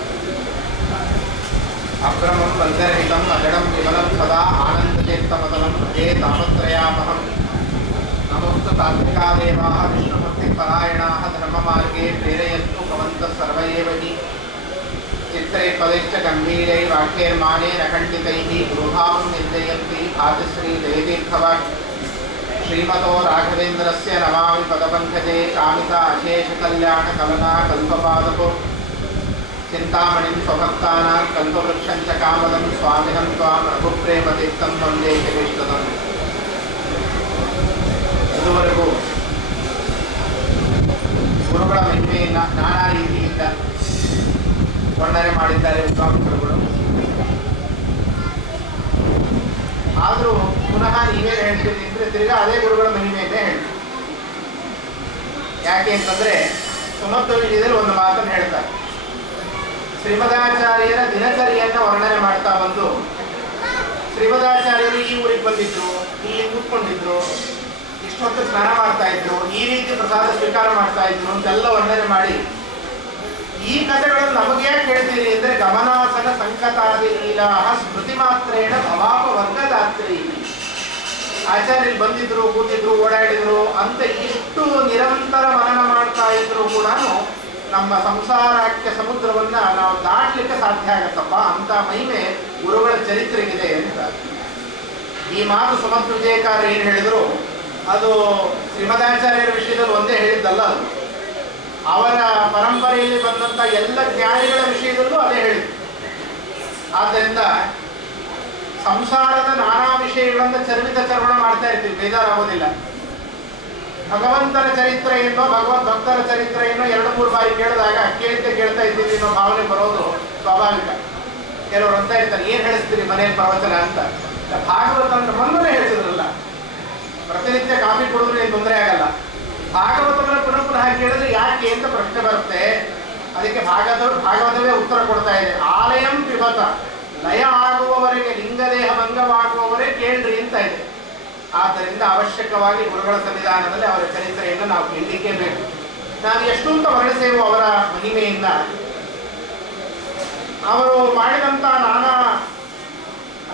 अभ्रमं बन्धरहितम् अजडं विमलं सदा आनन्दचेत्तमतलं भजे तापत्रयामहं। नमोऽस्तु तात्विका देवाः विष्णुभक्तिपरायणाः धर्ममार्गे प्रेरयन्तु भवन्तः सर्व एव हि। चित्रे पदैश्च गम्भीरै वाक्यैर्माणेन खण्डितैः गुरुभावं निन्दयन्ति आदिश्रीजयतीर्थवाक् श्रीमतो राघवेन्द्रस्य नमामि पदपङ्कजे कामिता अशेषकल्याण कलना कल्पपादको चिन्तामणिं स्वभक्तानां कल्पवृक्षं च कामदं स्वामिनं त्वां रघुप्रेमतीर्थं वन्दे जगीष्टदम्। ಇದುವರೆಗೂ ಗುರುಗಳ ಮಹಿಮೆಯನ್ನು ನಾನಾ ರೀತಿಯಿಂದ ವರ್ಣನೆ ಮಾಡಿದ್ದಾರೆ ವಿದ್ವಾಂಸರುಗಳು. ಆದರೂ ಪುನಃ ನೀವೇನು ಹೇಳ್ತೀರಿ ಅಂದರೆ ತಿರ್ಗಾ ಅದೇ ಗುರುಗಳ ಮಹಿಮೆಯನ್ನೇ ಹೇಳ್ತೀವಿ. ಯಾಕೆ ಅಂತಂದರೆ ಸುಮಧ್ವ ವಿಜಯದಲ್ಲಿ ಒಂದು ಮಾತನ್ನು ಹೇಳ್ತಾರೆ. ಶ್ರೀಮದಾಚಾರ್ಯರ ದಿನಚರಿಯನ್ನು ವರ್ಣನೆ ಮಾಡ್ತಾ ಬಂದು ಶ್ರೀಮದಾಚಾರ್ಯರು ಈ ಊರಿಗೆ ಬಂದಿದ್ರು, ಇಲ್ಲಿ ಕೂತ್ಕೊಂಡಿದ್ರು, ಇಷ್ಟೊತ್ತು ಸ್ನಾನ ಮಾಡ್ತಾ ಇದ್ರು, ಈ ರೀತಿ ಪ್ರಸಾದ ಸ್ವೀಕಾರ ಮಾಡ್ತಾ ಇದ್ರು ಅಂತೆಲ್ಲ ವರ್ಣನೆ ಮಾಡಿ ಈ ಕಥೆಗಳನ್ನು ನಮಗೆ ಯಾಕೆ ಹೇಳ್ತೀರಿ ಅಂದರೆ ಗಮನಾಸನ ಸಂಕತಾದಿ ಲೀಲಾ ಸ್ಮೃತಿ ಮಾತ್ರೇಣ ಭವಾಪ ವರ್ಗದಾತ್ರಿ. ಆಚಾರ್ಯರು ಬಂದಿದ್ರು, ಕೂತಿದ್ರು, ಓಡಾಡಿದ್ರು ಅಂತ ಇಷ್ಟು ನಿರಂತರ ಮನನ ಮಾಡ್ತಾ ಇದ್ರು ಕೂಡ ನಮ್ಮ ಸಂಸಾರಕ್ಕೆ ಸಮುದ್ರವನ್ನ ನಾವು ದಾಟಲಿಕ್ಕೆ ಸಾಧ್ಯ ಆಗತ್ತಪ್ಪ ಅಂತ ಮಹಿಮೆ ಗುರುಗಳ ಚರಿತ್ರೆಗಿದೆ ಅಂತ. ಈ ಮಾತು ಸುಮತ್ ವಿಜಯಕಾರ ಏನು ಹೇಳಿದ್ರು ಅದು ಶ್ರೀಮದಾಚಾರ್ಯರ ವಿಷಯದಲ್ಲಿ ಒಂದೇ ಹೇಳಿದ್ದಲ್ಲ, ಅದು ಅವರ ಪರಂಪರೆಯಲ್ಲಿ ಬಂದಂತ ಎಲ್ಲ ಜ್ಞಾನಿಗಳ ವಿಷಯದಲ್ಲೂ ಅದೇ ಹೇಳಿದ್ರು. ಆದ್ದರಿಂದ ಸಂಸಾರದ ನಾನಾ ವಿಷಯಗಳನ್ನ ಚರ್ವಿತ ಚರ್ವಣ ಮಾಡ್ತಾ ಇರ್ತೀವಿ, ಬೇಜಾರಾಗೋದಿಲ್ಲ. ಭಗವಂತನ ಚರಿತ್ರೆಯನ್ನು ಭಗವದ್ ಭಕ್ತರ ಚರಿತ್ರೆಯನ್ನು 2-3 ಬಾರಿ ಕೇಳಿದಾಗ ಕೇಳ್ತಾ ಇದ್ದೀವಿ ಅನ್ನೋ ಭಾವನೆ ಬರೋದು ಸ್ವಾಭಾವಿಕ. ಕೆಲವರು ಅಂತ ಇರ್ತಾರೆ, ಏನ್ ಹೇಳಿಸ್ತೀರಿ ಮನೆಯಲ್ಲಿ ಪ್ರವಚನ ಅಂತ. ಭಾಗವತ ಅಂತ ಮೊನ್ನೆ ಹೇಳಿಸಿದ್ರಲ್ಲ, ಪ್ರತಿನಿತ್ಯ ಕಾಫಿ ಕುಡಿದ್ರೆ ಏನು ತೊಂದರೆ ಆಗಲ್ಲ. ಭಾಗವತವನ್ನು ಪುನಃ ಕೇಳಿದ್ರೆ ಯಾಕೆ ಅಂತ ಪ್ರಶ್ನೆ ಬರುತ್ತೆ. ಅದಕ್ಕೆ ಭಾಗವತವೇ ಉತ್ತರ ಕೊಡ್ತಾ ಇದೆ. ಆಲಯಂ ಪಿಬತ, ಲಯ ಆಗುವವರೆಗೆ, ಲಿಂಗದೇಹ ಭಂಗವಾಗುವವರೇ ಕೇಳ್ರಿ ಅಂತ ಇದೆ. ಆದ್ದರಿಂದ ಅವಶ್ಯಕವಾಗಿ ಗುರುಗಳ ಸನ್ನಿಧಾನದಲ್ಲಿ ಅವರ ಚರಿತ್ರೆಯನ್ನು ನಾವು ಕೇಳಲಿಕ್ಕೆ ಬೇಕು. ನಾನು ಎಷ್ಟು ಅಂತ ವರ್ಣಿಸೇವು ಅವರ ಮಹಿಮೆಯಿಂದ. ಅವರು ಮಾಡಿದಂಥ ನಾನಾ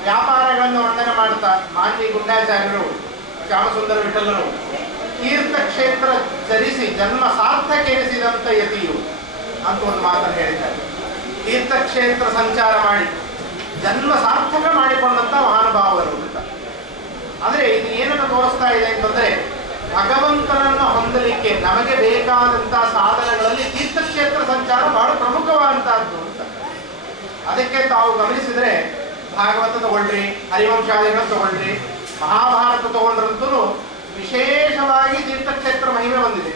ವ್ಯಾಪಾರಗಳನ್ನು ವರ್ಣನೆ ಮಾಡುತ್ತಾ ಮಾನ್ವಿ ಗುಂಡಾಚಾರ್ಯರು, ಶ್ಯಾಮಸುಂದರ ವಿಠಲರು ತೀರ್ಥಕ್ಷೇತ್ರ ಚರಿಸಿ ಜನ್ಮ ಸಾರ್ಥಕೆನಿಸಿದಂಥ ಯತಿಯು ಅಂತ ಒಂದು ಮಾತನ್ನು ಹೇಳಿದ್ದಾರೆ. ತೀರ್ಥಕ್ಷೇತ್ರ ಸಂಚಾರ ಮಾಡಿ ಜನ್ಮ ಸಾರ್ಥಕ ಮಾಡಿಕೊಂಡಂಥ ಮಹಾನುಭಾವರು ಅಂತ. ಆದರೆ ಇದು ಏನನ್ನು ತೋರಿಸ್ತಾ ಇದೆ ಅಂತಂದ್ರೆ, ಭಗವಂತನನ್ನು ಹೊಂದಲಿಕ್ಕೆ ನಮಗೆ ಬೇಕಾದಂತಹ ಸಾಧನಗಳಲ್ಲಿ ತೀರ್ಥಕ್ಷೇತ್ರ ಸಂಚಾರ ಬಹಳ ಪ್ರಮುಖವಾದಂತಹದ್ದು ಅಂತ. ಅದಕ್ಕೆ ತಾವು ಗಮನಿಸಿದ್ರೆ ಭಾಗವತ ತಗೊಳ್ರಿ, ಹರಿವಂಶಾದಿಗಳನ್ನು ತಗೊಳ್ರಿ, ಮಹಾಭಾರತ ತಗೊಂಡ್ರಂತೂ ವಿಶೇಷವಾಗಿ ತೀರ್ಥಕ್ಷೇತ್ರ ಮಹಿಮೆ ಬಂದಿದೆ.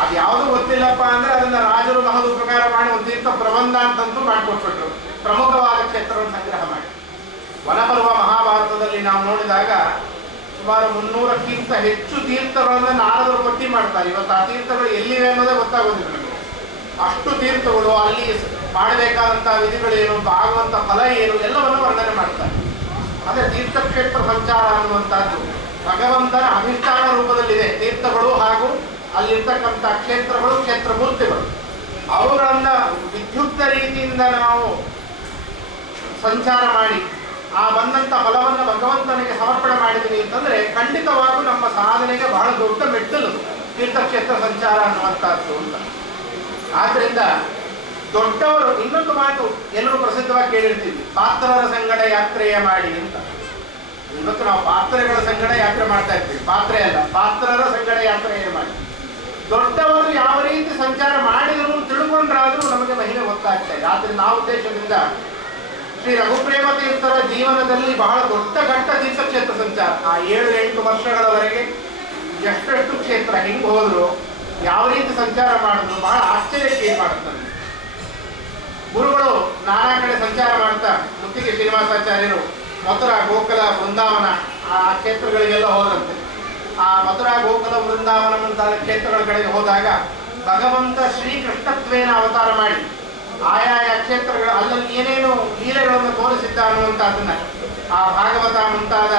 ಅದು ಯಾವುದು ಗೊತ್ತಿಲ್ಲಪ್ಪ ಅಂದ್ರೆ ಅದನ್ನ ರಾಜರು ಮಹದು ಪ್ರಕಾರ ಮಾಡಿ ಒಂದು ತೀರ್ಥ ಪ್ರಬಂಧ ಅಂತಂತೂ ಮಾಡಿಕೊಟ್ಬಿಟ್ರು, ಪ್ರಮುಖವಾದ ಕ್ಷೇತ್ರವನ್ನು ಸಂಗ್ರಹ ಮಾಡಿ. ವನಪರ್ವ ಮಹಾಭಾರತದಲ್ಲಿ ನಾವು ನೋಡಿದಾಗ ಸುಮಾರು 300ಕ್ಕಿಂತ ಹೆಚ್ಚು ತೀರ್ಥಗಳನ್ನು ನಾರದರು ಪಟ್ಟಿ ಮಾಡ್ತಾರೆ. ಇವತ್ತು ಆ ತೀರ್ಥಗಳು ಎಲ್ಲಿವೆ ಅನ್ನೋದೇ ಗೊತ್ತಾಗೋದಿಲ್ಲ ನಮಗೆ. ಅಷ್ಟು ತೀರ್ಥಗಳು, ಅಲ್ಲಿ ಮಾಡಬೇಕಾದಂತಹ ವಿಧಿಗಳೇನು, ಆಗುವಂಥ ಫಲ ಏನು, ಎಲ್ಲವನ್ನು ವರ್ಣನೆ ಮಾಡ್ತಾರೆ. ಅದೇ ತೀರ್ಥಕ್ಷೇತ್ರ ಸಂಚಾರ ಅನ್ನುವಂಥದ್ದು ಭಗವಂತನ ಅಧಿಷ್ಠಾನ ರೂಪದಲ್ಲಿದೆ. ತೀರ್ಥಗಳು ಹಾಗೂ ಅಲ್ಲಿರ್ತಕ್ಕಂಥ ಕ್ಷೇತ್ರಗಳು, ಕ್ಷೇತ್ರ ಮೂರ್ತಿಗಳು, ಅವುಗಳನ್ನ ವಿದ್ಯುಕ್ತ ರೀತಿಯಿಂದ ನಾವು ಸಂಚಾರ ಮಾಡಿ ಆ ಬಂದಂಥ ಫಲವನ್ನು ಭಗವಂತನಿಗೆ ಸಮರ್ಪಣೆ ಮಾಡಿದ್ವಿ ಅಂತಂದ್ರೆ ಖಂಡಿತವಾಗೂ ನಮ್ಮ ಸಾಧನೆಗೆ ಬಹಳ ದೊಡ್ಡ ಮೆಟ್ಟಲು ತೀರ್ಥಕ್ಷೇತ್ರ ಸಂಚಾರ ಅನ್ನುವಂಥದ್ದು ಅಂತ. ಆದ್ರಿಂದ ದೊಡ್ಡವರು ಇನ್ನೊಂದು ಮಾತು ಎಲ್ಲರೂ ಪ್ರಸಿದ್ಧವಾಗಿ ಕೇಳಿರ್ತೀವಿ, ಪಾತ್ರರ ಸಂಗಡ ಯಾತ್ರೆಯ ಮಾಡಿ ಅಂತ. ಇವತ್ತು ನಾವು ಪಾತ್ರೆಗಳ ಸಂಗಡ ಯಾತ್ರೆ ಮಾಡ್ತಾ ಇರ್ತೀವಿ, ಪಾತ್ರೆ ಅಲ್ಲ, ಪಾತ್ರರ ಸಂಗಡ ಯಾತ್ರೆಯ ಮಾಡಿ. ದೊಡ್ಡವರು ಯಾವ ರೀತಿ ಸಂಚಾರ ಮಾಡಿದ್ರು ತಿಳ್ಕೊಂಡ್ರಾದ್ರೂ ನಮಗೆ ಮಹಿಮೆ ಗೊತ್ತಾಗ್ತಾ ಇದೆ. ಆದ್ರಿಂದ ಆ ಉದ್ದೇಶದಿಂದ ಶ್ರೀ ರಘುಪ್ರೇಮ ತೀರ್ಥರ ಜೀವನದಲ್ಲಿ ಬಹಳ ದೊಡ್ಡ ಘಟ್ಟ ತೀರ್ಥಕ್ಷೇತ್ರ ಸಂಚಾರ. ಆ 7-8 ವರ್ಷಗಳವರೆಗೆ ಎಷ್ಟೆಷ್ಟು ಕ್ಷೇತ್ರ ಹೆಂಗ್ ಹೋದ್ರು, ಯಾವ ರೀತಿ ಸಂಚಾರ ಮಾಡಿದ್ರು, ಬಹಳ ಆಶ್ಚರ್ಯಕ್ಕೆ ಏನ್ ಮಾಡುತ್ತಾರೆ. ಗುರುಗಳು ನಾನಾ ಕಡೆ ಸಂಚಾರ ಮಾಡ್ತಾ ಮುತ್ತಿಗೆ ಶ್ರೀನಿವಾಸಾಚಾರ್ಯರು ಮಥುರಾ, ಗೋಕುಲ, ವೃಂದಾವನ ಆ ಕ್ಷೇತ್ರಗಳಿಗೆಲ್ಲ ಹೋದಂತೆ. ಆ ಮಥುರಾ, ಗೋಕುಲ, ವೃಂದಾವನ ಮುಂತಾದ ಕ್ಷೇತ್ರಗಳ ಕಡೆಗೆ ಹೋದಾಗ ಭಗವಂತ ಶ್ರೀಕೃಷ್ಣತ್ವೇನ ಅವತಾರ ಮಾಡಿ ಆಯಾಯ ಕ್ಷೇತ್ರಗಳ ಅಲ್ಲಲ್ಲಿ ಏನೇನು ಲೀಲೆಗಳನ್ನು ತೋರಿಸಿದ್ದ ಅನ್ನುವಂಥದ್ದನ್ನ ಆ ಭಾಗವತ ಮುಂತಾದ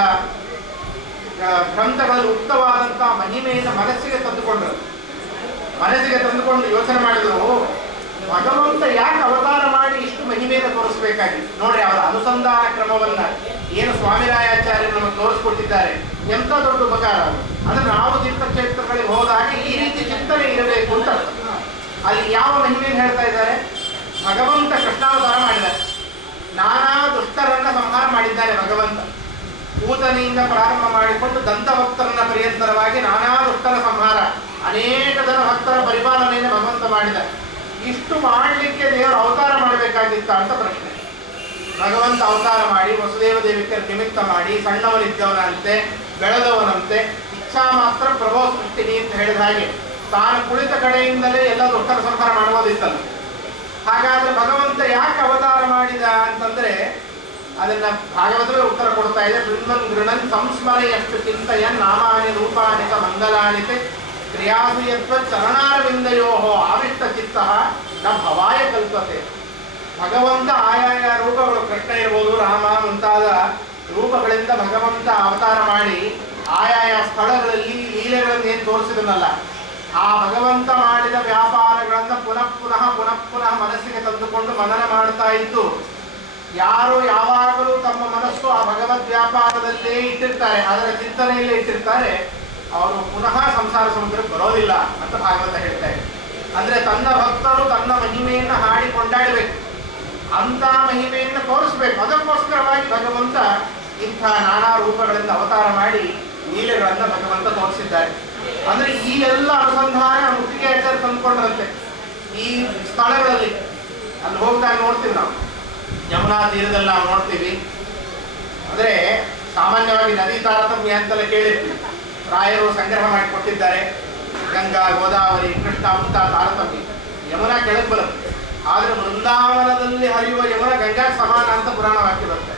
ಗ್ರಂಥಗಳಲ್ಲಿ ಉಕ್ತವಾದಂತಹ ಮಹಿಮೆಯನ್ನು ಮನಸ್ಸಿಗೆ ತಂದುಕೊಂಡು ಯೋಚನೆ ಮಾಡಿದ್ರು, ಭಗವಂತ ಯಾಕೆ ಅವತಾರ ಮಾಡಿ ಇಷ್ಟು ಮಹಿಮೆಯನ್ನು ತೋರಿಸಬೇಕಾಗಿತ್ತು. ನೋಡಿ, ಅವರ ಅನುಸಂಧಾನ ಕ್ರಮವನ್ನ ಏನು ಸ್ವಾಮಿರಾಯಾಚಾರ್ಯರು ನಮಗೆ ತೋರಿಸ್ಕೊಟ್ಟಿದ್ದಾರೆ, ಎಂಥ ದೊಡ್ಡ ಉಪಕಾರ. ಅದನ್ನು ನಾವು ತೀರ್ಥಕ್ಷೇತ್ರಗಳಿಗೆ ಹೋದಾಗ ಈ ರೀತಿ ಚಿಂತನೆ ಇರಬೇಕು ಅಂತ. ಅಲ್ಲಿ ಯಾವ ಮಹಿಮೆಯನ್ನು ಹೇಳ್ತಾ ಇದ್ದಾರೆ, ಭಗವಂತ ಕೃಷ್ಣಾವತಾರ ಮಾಡಿದ್ದಾರೆ, ನಾನಾ ದುಷ್ಟರನ್ನ ಸಂಹಾರ ಮಾಡಿದ್ದಾರೆ ಭಗವಂತ. ಪೂತನಿಯಿಂದ ಪ್ರಾರಂಭ ಮಾಡಿಕೊಂಡು ದಂತಭಕ್ತರನ್ನ ಪರ್ಯಂತರವಾಗಿ ನಾನಾ ದುಷ್ಟರ ಸಂಹಾರ, ಅನೇಕ ಜನ ಭಕ್ತರ ಪರಿಪಾಲನೆಯನ್ನು ಭಗವಂತ ಮಾಡಿದ. ಇಷ್ಟು ಮಾಡಲಿಕ್ಕೆ ದೇವರು ಅವತಾರ ಮಾಡಬೇಕಾಗಿತ್ತ ಅಂತ ಪ್ರಶ್ನೆ. ಭಗವಂತ ಅವತಾರ ಮಾಡಿ ವಸುದೇವ ದೇವಿಕರ ನಿಮಿತ್ತ ಮಾಡಿ ಸಣ್ಣವನಿದ್ದವನಂತೆ ಬೆಳೆದವನಂತೆ ಇಚ್ಛಾ ಮಾತ್ರ ಪ್ರಭೋ ಸೃಷ್ಟಿನಿ ಅಂತ ಹೇಳಿದ ಹಾಗೆ ತಾನು ಕುಳಿತ ಕಡೆಯಿಂದಲೇ ಎಲ್ಲ ದುಷ್ಟರ ಸಂಹಾರ ಮಾಡುವುದಿತ್ತಲ್ಲ. ಹಾಗಾದ್ರೆ ಭಗವಂತ ಯಾಕೆ ಅವತಾರ ಮಾಡಿದ ಅಂತಂದ್ರೆ ಅದನ್ನ ಭಾಗವತವೇ ಉತ್ತರ ಕೊಡ್ತಾ ಇದೆ. ಶೃಣ್ವನ್ ಗೃಣನ್ ಸಂಸ್ಮರೆಯಷ್ಟು ಚಿಂತೆಯನ್ ನಾಮಾನಿ ರೂಪಾನಿಕ ಮಂಗಲಾನಿತೆ ಕ್ರಿಯಾಸು ಯತ್ವ ಚರಣಾರವಿಂದಯೋ ಆವಿಷ್ಟ ಚಿತ್ತ ನ ಭವಾಯ ಕಲ್ಪತೆ. ಭಗವಂತ ಆಯಾಯ ರೂಪಗಳು, ಕೃಷ್ಣ ಇರ್ಬೋದು, ರಾಮ ಮುಂತಾದ ರೂಪಗಳಿಂದ ಭಗವಂತ ಅವತಾರ ಮಾಡಿ ಆಯಾಯ ಸ್ಥಳಗಳಲ್ಲಿ ಲೀಲೆಗಳನ್ನು ಏನು ತೋರಿಸಿದನಲ್ಲ, ಆ ಭಗವಂತ ಮಾಡಿದ ವ್ಯಾಪಾರಗಳನ್ನು ಪುನಃ ಪುನಃ ಮನಸ್ಸಿಗೆ ತಂದುಕೊಂಡು ಮನನ ಮಾಡ್ತಾ ಇದ್ದು ಯಾರು ಯಾವಾಗಲೂ ತಮ್ಮ ಮನಸ್ಸು ಆ ಭಗವದ್ ವ್ಯಾಪಾರದಲ್ಲೇ ಇಟ್ಟಿರ್ತಾರೆ, ಅದರ ಚಿಂತನೆಯಲ್ಲೇ ಇಟ್ಟಿರ್ತಾರೆ, ಅವರು ಪುನಃ ಸಂಸಾರ ಸಮುದ್ರಕ್ಕೆ ಬರೋದಿಲ್ಲ ಅಂತ ಭಾಗವತ ಹೇಳ್ತಾ ಇದೆ. ಅಂದ್ರೆ ತನ್ನ ಭಕ್ತರು ತನ್ನ ಮಹಿಮೆಯನ್ನು ಹಾಡಿ ಕೊಂಡಾಡಬೇಕು, ಅಂತ ಮಹಿಮೆಯನ್ನು ತೋರಿಸ್ಬೇಕು. ಅದಕ್ಕೋಸ್ಕರವಾಗಿ ಭಗವಂತ ಇಂಥ ನಾನಾ ರೂಪಗಳಿಂದ ಅವತಾರ ಮಾಡಿ ಲೀಲೆಗಳನ್ನು ಭಗವಂತ ತೋರಿಸಿದ್ದಾರೆ. ಅಂದ್ರೆ ಈ ಎಲ್ಲ ಅನುಸಂಧಾನ ಮುತ್ತಿಗೆ ಆಚಾರ್ಯ ತಂದುಕೊಂಡ್ರಂತೆ ಈ ಸ್ಥಳಗಳಲ್ಲಿ. ಅಲ್ಲಿ ಹೋಗ್ದಾಗ ನೋಡ್ತೀವಿ ನಾವು, ಯಮುನಾ ತೀರದಲ್ಲಿ ನಾವು ನೋಡ್ತೀವಿ. ಅಂದ್ರೆ ಸಾಮಾನ್ಯವಾಗಿ ನದಿ ತಾರತಮ್ಯ ಅಂತೆಲ್ಲ ಕೇಳಿರ್ತೀವಿ. ರಾಯರು ಸಂಗ್ರಹ ಮಾಡಿ ಕೊಟ್ಟಿದ್ದಾರೆ, ಗಂಗಾ, ಗೋದಾವರಿ, ಕೃಷ್ಣ ಅಂತ ತಾರತಮ್ಯ. ಯಮುನಾ ಕೆಳಗೆ ಬರುತ್ತೆ, ಆದ್ರೆ ವೃಂದಾವನದಲ್ಲಿ ಹರಿಯುವ ಯಮುನಾ ಗಂಗಾ ಸಮಾನ ಅಂತ ಪುರಾಣ ವಾಕ್ಯ ಬರುತ್ತೆ.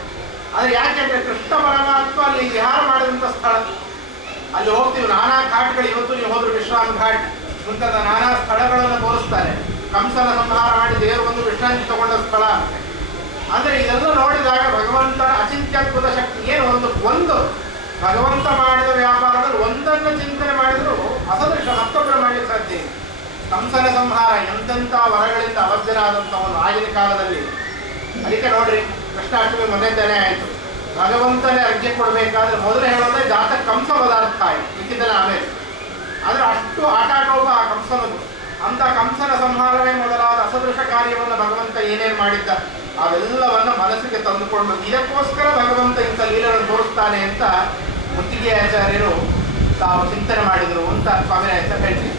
ಆದ್ರೆ ಯಾಕೆಂದ್ರೆ ಕೃಷ್ಣ ಪರಮಾತ್ಮ ಅಲ್ಲಿ ವಿಹಾರ ಮಾಡಿದಂಥ ಸ್ಥಳ. ಅಲ್ಲಿ ಹೋಗ್ತೀವಿ, ನಾನಾ ಘಾಟ್ಗಳು. ಇವತ್ತು ನೀವು ಹೋದ್ರು ವಿಶ್ರಾಮ್ ಘಾಟ್ ಮುಂತಾದ ನಾನಾ ಸ್ಥಳಗಳನ್ನು ತೋರಿಸ್ತಾರೆ. ಕಂಸನ ಸಂಹಾರ ಮಾಡಿ ದೇವರು ಬಂದು ವಿಶ್ರಾಂತಿ ತಗೊಂಡ ಸ್ಥಳ. ಅಂದ್ರೆ ಇದೆಲ್ಲ ನೋಡಿದಾಗ ಭಗವಂತನ ಅಚಿಂತ್ಯದ್ಭುತ ಶಕ್ತಿ ಏನು. ಒಂದು ಭಗವಂತ ಮಾಡಿದ ವ್ಯಾಪಾರದಲ್ಲಿ ಒಂದನ್ನು ಚಿಂತನೆ ಮಾಡಿದ್ರು ಅಸದೃಶ ಮತ್ತೊಬ್ಬರು ಮಾಡಲಿಕ್ಕೆ ಸಾಧ್ಯ. ಕಂಸನ ಸಂಹಾರ ಎಂತೆಂಥ ವರಗಳಿಂದ ಅವಧ್ಯನಾದಂಥವನು ಆಗಿನ ಕಾಲದಲ್ಲಿ. ಅದಕ್ಕೆ ನೋಡ್ರಿ, ಕೃಷ್ಣಾಷ್ಟಮಿ ಮೊನ್ನೆದ್ದೇನೆ ಆಯಿತು. ಭಗವಂತನೇ ಅರ್ಘ್ಯ ಕೊಡಬೇಕಾದ್ರೆ ಮೊದಲು ಹೇಳೋದೇ ಜಾತ ಕಂಸ ಪದಾರ್ಥ ಆಯಿತು, ಮಿಕ್ಕಿದ್ದೆಲ್ಲ ಆಮೇಲೆ. ಆದರೆ ಅಷ್ಟು ಆಟಾಟೋಪ ಆ ಕಂಸನದು. ಅಂತ ಕಂಸನ ಸಂಹಾರವೇ ಮೊದಲಾದ ಅಸದೃಶ ಕಾರ್ಯವನ್ನು ಭಗವಂತ ಏನೇನು ಮಾಡಿದ್ದ ಅವೆಲ್ಲವನ್ನ ಮನಸ್ಸಿಗೆ ತಂದುಕೊಂಡು ಇದಕ್ಕೋಸ್ಕರ ಭಗವಂತ ಇಂಥ ಲೀಲೆಗಳನ್ನು ತೋರಿಸ್ತಾನೆ ಅಂತ ಮುತ್ತಿಗೆ ಆಚಾರ್ಯರು ತಾವು ಚಿಂತನೆ ಮಾಡಿದರು ಅಂತ ಸ್ವಾಮಿ ಆಚಾರ್ಯ ಹೇಳ್ತೀವಿ.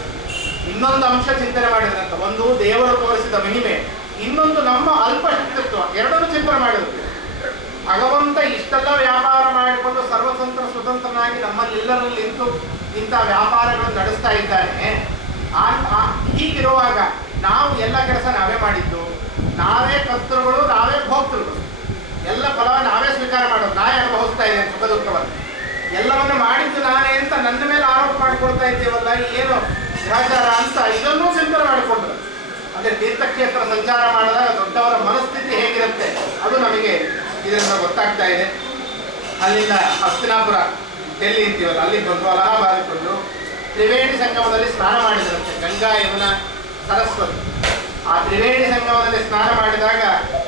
ಇನ್ನೊಂದು ಅಂಶ ಚಿಂತನೆ ಮಾಡಿದ್ರಂತ. ಒಂದು ದೇವರು ತೋರಿಸಿದ ಮಹಿಮೆ, ಇನ್ನೊಂದು ನಮ್ಮ ಅಲ್ಪಶಕ್ತಿತ್ವ. ಎರಡನ್ನೂ ಚಿಂತನೆ ಮಾಡಿದ್ರು. ಭಗವಂತ ಇಷ್ಟೆಲ್ಲ ವ್ಯಾಪಾರ ಮಾಡಿಕೊಂಡು ಸರ್ವತಂತ್ರ ಸ್ವತಂತ್ರನಾಗಿ ನಮ್ಮಲ್ಲೆಲ್ಲರಲ್ಲಿ ನಿಂತು ಇಂಥ ವ್ಯಾಪಾರಗಳನ್ನು ನಡೆಸ್ತಾ ಇದ್ದಾನೆ. ಹೀಗಿರುವಾಗ ನಾವು ಎಲ್ಲ ಕೆಲಸ ನಾವೇ ಮಾಡಿದ್ದು, ನಾವೇ ಕರ್ತೃಗಳು, ನಾವೇ ಭೋಕ್ತೃಗಳು. ಎಲ್ಲ ಫಲ ನಾವೇ ಸ್ವೀಕಾರ ಮಾಡೋದು, ನಾವೇ ಅನುಭವಿಸ್ತಾ ಇದ್ದೇನೆ ಸುಖ ದುಃಖವನ್ನು. ಎಲ್ಲವನ್ನು ಮಾಡಿದ್ದು ನಾನೇ ಅಂತ ನನ್ನ ಮೇಲೆ ಆರೋಪ ಮಾಡಿಕೊಳ್ತಾ ಇದ್ದೇವಲ್ಲ, ಏನು ಗ್ರಹಚಾರ ಅಂತ ಇದನ್ನೂ ಚಿಂತನೆ ಮಾಡಿಕೊಂಡ್ರು. ಅಂದರೆ ತೀರ್ಥಕ್ಷೇತ್ರ ಸಂಚಾರ ಮಾಡಿದಾಗ ದೊಡ್ಡವರ ಮನಸ್ಥಿತಿ ಹೇಗಿರುತ್ತೆ ಅದು ನಮಗೆ ಇದರಿಂದ ಗೊತ್ತಾಗ್ತಾ ಇದೆ. ಅಲ್ಲಿಂದ ಹಸ್ತಿನಾಪುರ, ಡೆಲ್ಲಿ ಅಂತೀವಲ್ಲ, ಅಲ್ಲಿಗೆ ಬಂದು ಅಲಹಾಬಾದಿಗೆ ಬಂದು ತ್ರಿವೇಣಿ ಸಂಗಮದಲ್ಲಿ ಸ್ನಾನ ಮಾಡಿದ್ರಂತೆ. ಗಂಗಾ, ಯಮುನಾ, ಸರಸ್ವತಿ. ಆ ತ್ರಿವೇಣಿ ಸಂಗಮದಲ್ಲಿ ಸ್ನಾನ ಮಾಡಿದಾಗ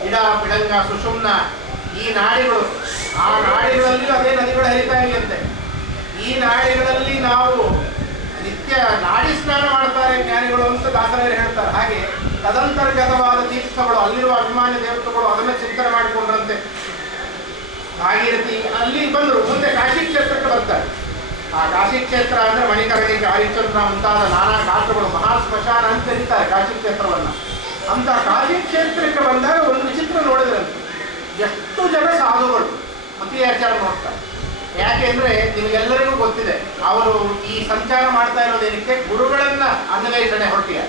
ಇಡ, ಪಿಡಂಗ, ಸುಷುಮ್ನ ಈ ನಾಡಿಗಳು, ಆ ನಾಡಿಗಳಲ್ಲಿಯೂ ಅದೇ ನದಿಗಳು ಹರಿತಾ ಇದೆಯಂತೆ. ಈ ನಾಡಿಗಳಲ್ಲಿ ನಾವು ನಿತ್ಯ ನಾಡಿ ಸ್ನಾನ ಮಾಡ್ತಾರೆ ಜ್ಞಾನಿಗಳು ಅಂತ ದಾಸರಾಯರು ಹೇಳ್ತಾರೆ. ಹಾಗೆ ತದಂತರ್ಗತವಾದ ತೀರ್ಥಗಳು, ಅಲ್ಲಿರುವ ಅಭಿಮಾನಿ ದೇವತೆಗಳು ಅದನ್ನು ಚಿಂತನೆ ಮಾಡಿಕೊಂಡ್ರಂತೆ. ಭಾಗೀರಥಿ ಅಲ್ಲಿ ಬಂದರು. ಮುಂದೆ ಕಾಶಿ ಕ್ಷೇತ್ರಕ್ಕೆ ಬರ್ತಾರೆ. ಆ ಕಾಶಿ ಕ್ಷೇತ್ರ ಅಂದ್ರೆ ಮಣಿಕರ್ಣಿಕೆ, ಹರಿಶ್ಚಂದ್ರ ಮುಂತಾದ ನಾನಾ ಘಾಟಗಳು, ಮಹಾ ಸ್ಮಶಾನ ಅಂತ ಕರೀತಾರೆ ಕಾಶಿ ಕ್ಷೇತ್ರವನ್ನ. ಅಂತ ಕಾಶಿ ಕ್ಷೇತ್ರಕ್ಕೆ ಬಂದಾಗ ಒಂದು ವಿಚಿತ್ರ ನೋಡಿದ್ರಂತೆ. ಎಷ್ಟು ಜನ ಸಾಧುಗಳು ಮತಿಯಾಚಾರ ನೋಡ್ತಾರೆ. ಯಾಕೆ ಅಂದ್ರೆ ನಿಮಗೆಲ್ಲರಿಗೂ ಗೊತ್ತಿದೆ, ಅವರು ಈ ಸಂಚಾರ ಮಾಡ್ತಾ ಇರೋದೇನಕ್ಕೆ ಗುರುಗಳನ್ನ ಅನ್ವೇಷಣೆ ಹೊರಟಿಯ.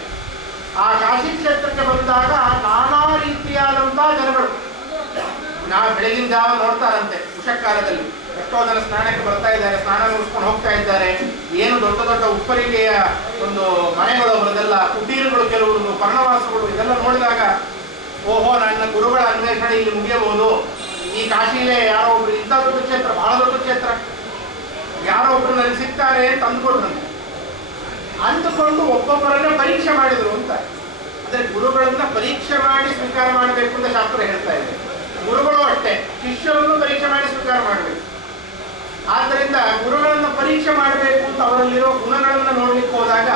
ಆ ಕಾಶಿ ಕ್ಷೇತ್ರಕ್ಕೆ ಬಂದಾಗ ನಾನಾ ರೀತಿಯಾದಂತಹ ಜನಗಳು ನಾವು ಬೆಳಗಿನ ಜಾವ ನೋಡ್ತಾರಂತೆ. ಉಷಕಾಲದಲ್ಲಿ ಎಷ್ಟೋ ಜನ ಸ್ನಾನಕ್ಕೆ ಬರ್ತಾ ಇದ್ದಾರೆ, ಸ್ನಾನ ಮುಗಿಸ್ಕೊಂಡು ಹೋಗ್ತಾ ಇದ್ದಾರೆ. ಏನು ದೊಡ್ಡ ದೊಡ್ಡ ಉಪ್ಪರಿಗೆಯ ಒಂದು ಮನೆಗಳು, ಅವರದೆಲ್ಲ ಕುಟೀರಗಳು, ಕೆಲವರು ಪರ್ಣವಾಸಗಳು. ಇದೆಲ್ಲ ನೋಡಿದಾಗ ಓಹೋ, ನನ್ನ ಗುರುಗಳ ಅನ್ವೇಷಣೆ ಇಲ್ಲಿ ಮುಗಿಯಬಹುದು. ಈ ಕಾಶಿಲೇ ಯಾರೋ ಒಬ್ರು, ಇಂಥ ದೊಡ್ಡ ಕ್ಷೇತ್ರ, ಬಹಳ ದೊಡ್ಡ ಕ್ಷೇತ್ರ, ಯಾರೋ ಒಬ್ರು ನನಗೆ ಸಿಗ್ತಾರೆ ಅಂತ ಅಂದ್ಕೊಂಡ್ರಂತೆ. ಅಂದುಕೊಂಡು ಒಬ್ಬೊಬ್ಬರನ್ನ ಪರೀಕ್ಷೆ ಮಾಡಿದ್ರು ಅಂತ. ಅಂದ್ರೆ ಗುರುಗಳನ್ನ ಪರೀಕ್ಷೆ ಮಾಡಿ ಸ್ವೀಕಾರ ಮಾಡಬೇಕು ಅಂತ ಶಾಸ್ತ್ರ ಹೇಳ್ತಾ ಇದೆ. ಗುರುಗಳು ಅಷ್ಟೇ ಶಿಷ್ಯರನ್ನು ಪರೀಕ್ಷೆ ಮಾಡಿ ಸ್ವೀಕಾರ ಮಾಡಬೇಕು. ಆದ್ದರಿಂದ ಗುರುಗಳನ್ನ ಪರೀಕ್ಷೆ ಮಾಡಬೇಕು ಅಂತ ಅವರಲ್ಲಿರೋ ಗುಣಗಳನ್ನು ನೋಡ್ಲಿಕ್ಕೆ ಹೋದಾಗ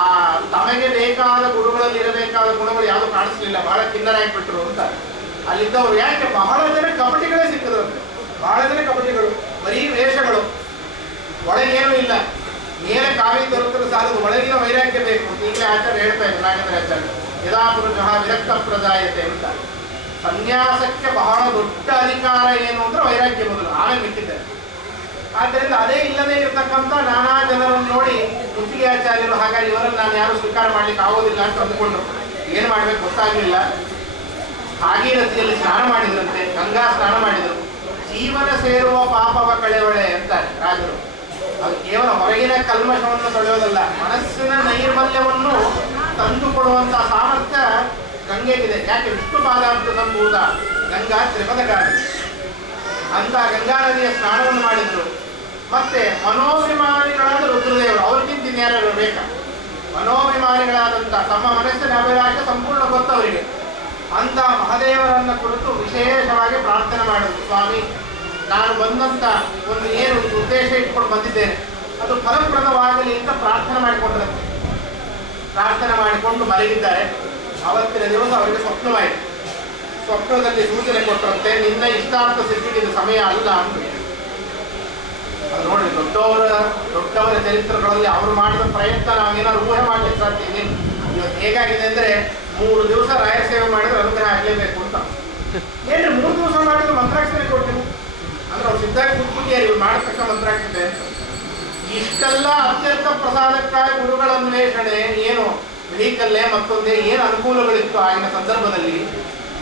ಆ ತಮಗೆ ಬೇಕಾದ ಗುರುಗಳಲ್ಲಿ ಇರಬೇಕಾದ ಗುಣಗಳು ಯಾವುದು ಕಾಣಿಸ್ಲಿಲ್ಲ, ಬಹಳ ಖಿನ್ನರಾಗಿಬಿಟ್ರು ಅಂತ ಅಲ್ಲಿದ್ದವರು. ಯಾಕೆ ಬಹಳ ಜನ ಕಪಟಿಗಳೇ ಸಿಕ್ಕಿದ್ರಂತೆ. ಬಹಳ ಜನ ಕಪಟಿಗಳು, ಬರೀ ವೇಷಗಳು, ಒಳಗೇನೂ ಇಲ್ಲ. ಮೇಲೆ ಕಾವಿ ದೊರಕಲು ಸಾಲದು, ಒಳಗಿನ ವೈರಾಗ್ಯ ಬೇಕು ಅಂತ ಈಗಲೇ ಆಚಾರ್ಯ ಹೇಳ್ತಾ ಇದ್ರು, ನಾಗೇಂದ್ರ ಆಚಾರ್ಯ. ಯದಾ ಪುರುಷಃ ವಿರಕ್ತ ಪ್ರಜಾಯತೆ ಅಂತ. ಸನ್ಯಾಸಕ್ಕೆ ಬಹಳ ದೊಡ್ಡ ಅಧಿಕಾರ ಏನು ಅಂದ್ರೆ ವೈರಾಗ್ಯ ಮೊದಲು, ಆಮೇಲೆ ಮಿಕ್ಕಿದ್ದಾರೆ. ಆದ್ದರಿಂದ ಅದೇ ಇಲ್ಲದೆ ಇರತಕ್ಕಂಥ ನಾನಾ ಜನರನ್ನು ನೋಡಿ ಮುತ್ತಿಗೆ ಆಚಾರ್ಯರು ಹಾಗಾಗಿ ಇವರನ್ನು ನಾನು ಯಾರು ಸ್ವೀಕಾರ ಮಾಡ್ಲಿಕ್ಕೆ ಆಗೋದಿಲ್ಲ ಅಂತ ಅಂದುಕೊಂಡ್ರು. ಏನು ಮಾಡ್ಬೇಕು ಗೊತ್ತಾಗಲಿಲ್ಲ. ಭಾಗೀರಥಿಯಲ್ಲಿ ಸ್ನಾನ ಮಾಡಿದ್ರಂತೆ, ಗಂಗಾ ಸ್ನಾನ ಮಾಡಿದರು. ಜೀವನ ಸೇರುವ ಪಾಪವ ಕಳೆವಳೆ ಅಂತಾರೆ ರಾಜರು. ಅದು ಕೇವಲ ಹೊರಗಿನ ಕಲ್ಮಶವನ್ನು ತೊಳೆಯೋದಲ್ಲ, ಮನಸ್ಸಿನ ನೈರ್ಮಲ್ಯವನ್ನು ತಂದು ಕೊಡುವಂತಹ ಸಾಮರ್ಥ್ಯ ಗಂಗೆಗಿದೆ. ಯಾಕೆ ವಿಷ್ಣು ಪಾದಾರ್ಥ ಸಂಭೂತ ಗಂಗಾ ತ್ರಿಪದಗಾರಿ ಅಂತ ಗಂಗಾ ನದಿಯ ಸ್ನಾನವನ್ನು ಮಾಡಿದ್ರು. ಮತ್ತೆ ಮನೋಭಿಮಾನಿಗಳಾದ ರುದ್ರದೇವರು, ಅವ್ರಿಗಿಂತ ಇನ್ಯಾರು ಬೇಕಾ? ಮನೋಭಿಮಾನಿಗಳಾದಂಥ ತಮ್ಮ ಮನಸ್ಸಿನ ಅಭಿಲಾಷ ಸಂಪೂರ್ಣ ಗೊತ್ತವರಿಗೆ ಅಂತ ಮಹಾದೇವರನ್ನ ಕುರಿತು ವಿಶೇಷವಾಗಿ ಪ್ರಾರ್ಥನೆ ಮಾಡಿದ್ರು. ಸ್ವಾಮಿ, ನಾನು ಬಂದಂತ ಒಂದು ಏನು ಉದ್ದೇಶ ಇಟ್ಕೊಂಡು ಬಂದಿದ್ದೇನೆ ಅದು ಫಲಪ್ರದವಾಗಲಿ ಅಂತ ಪ್ರಾರ್ಥನೆ ಮಾಡಿಕೊಂಡ್ರಂತೆ. ಪ್ರಾರ್ಥನೆ ಮಾಡಿಕೊಂಡು ಮಲಗಿದ್ದಾರೆ. ಅವತ್ತಿನ ದಿವಸ ಅವರಿಗೆ ಸ್ವಪ್ನವಾಯಿತು. ಸ್ವಪ್ನದಲ್ಲಿ ಸೂಚನೆ ಕೊಟ್ಟರಂತೆ, ನಿನ್ನ ಇಷ್ಟಾರ್ಥ ಸಿದ್ಧಿಗೆ ಇದು ಸಮಯ ಅಲ್ಲ ಅಂತ. ಅದು ನೋಡಿ, ದೊಡ್ಡವರ ಚರಿತ್ರೆಗಳಲ್ಲಿ ಅವರು ಮಾಡಿದ ಪ್ರಯತ್ನ ನಾವೇನಾದ್ರು ಊಹೆ ಮಾಡಲಿಕ್ಕೆ ಸಾಧ್ಯ ಇದೆ. ಇವತ್ತು ಹೇಗಾಗಿದೆ ಅಂದ್ರೆ 3 ದಿವಸ ರಾಯ ಸೇವೆ ಮಾಡಿದ್ರೆ ಅನುಗ್ರಹ ಆಗಲೇಬೇಕು ಅಂತ. ಏನ್ರಿ 3 ದಿವಸ ಮಾಡಿದ್ರೆ ಮಂತ್ರಾಕ್ಷತೆ ಕೊಡ್ತೀವಿ ಅಂದ್ರೆ ಅವ್ರು ಸಿದ್ಧಾಗಿ ಕೂತ್ಬಿಟ್ಟಿಯಾರಿ ಇವ್ರು ಮಾಡತಕ್ಕ ಮಂತ್ರಾಕ್ಷತೆ ಅಂತ. ಇಷ್ಟೆಲ್ಲ ಅತ್ಯಂತ ಪ್ರಸಾದಕ್ಕಾಗಿ ಗುರುಗಳ ಅನ್ವೇಷಣೆ, ಏನು ವೆಹಿಕಲ್ಲೇ ಮತ್ತೊಂದೇ ಏನು ಅನುಕೂಲಗಳಿತ್ತು ಆಗಿನ ಸಂದರ್ಭದಲ್ಲಿ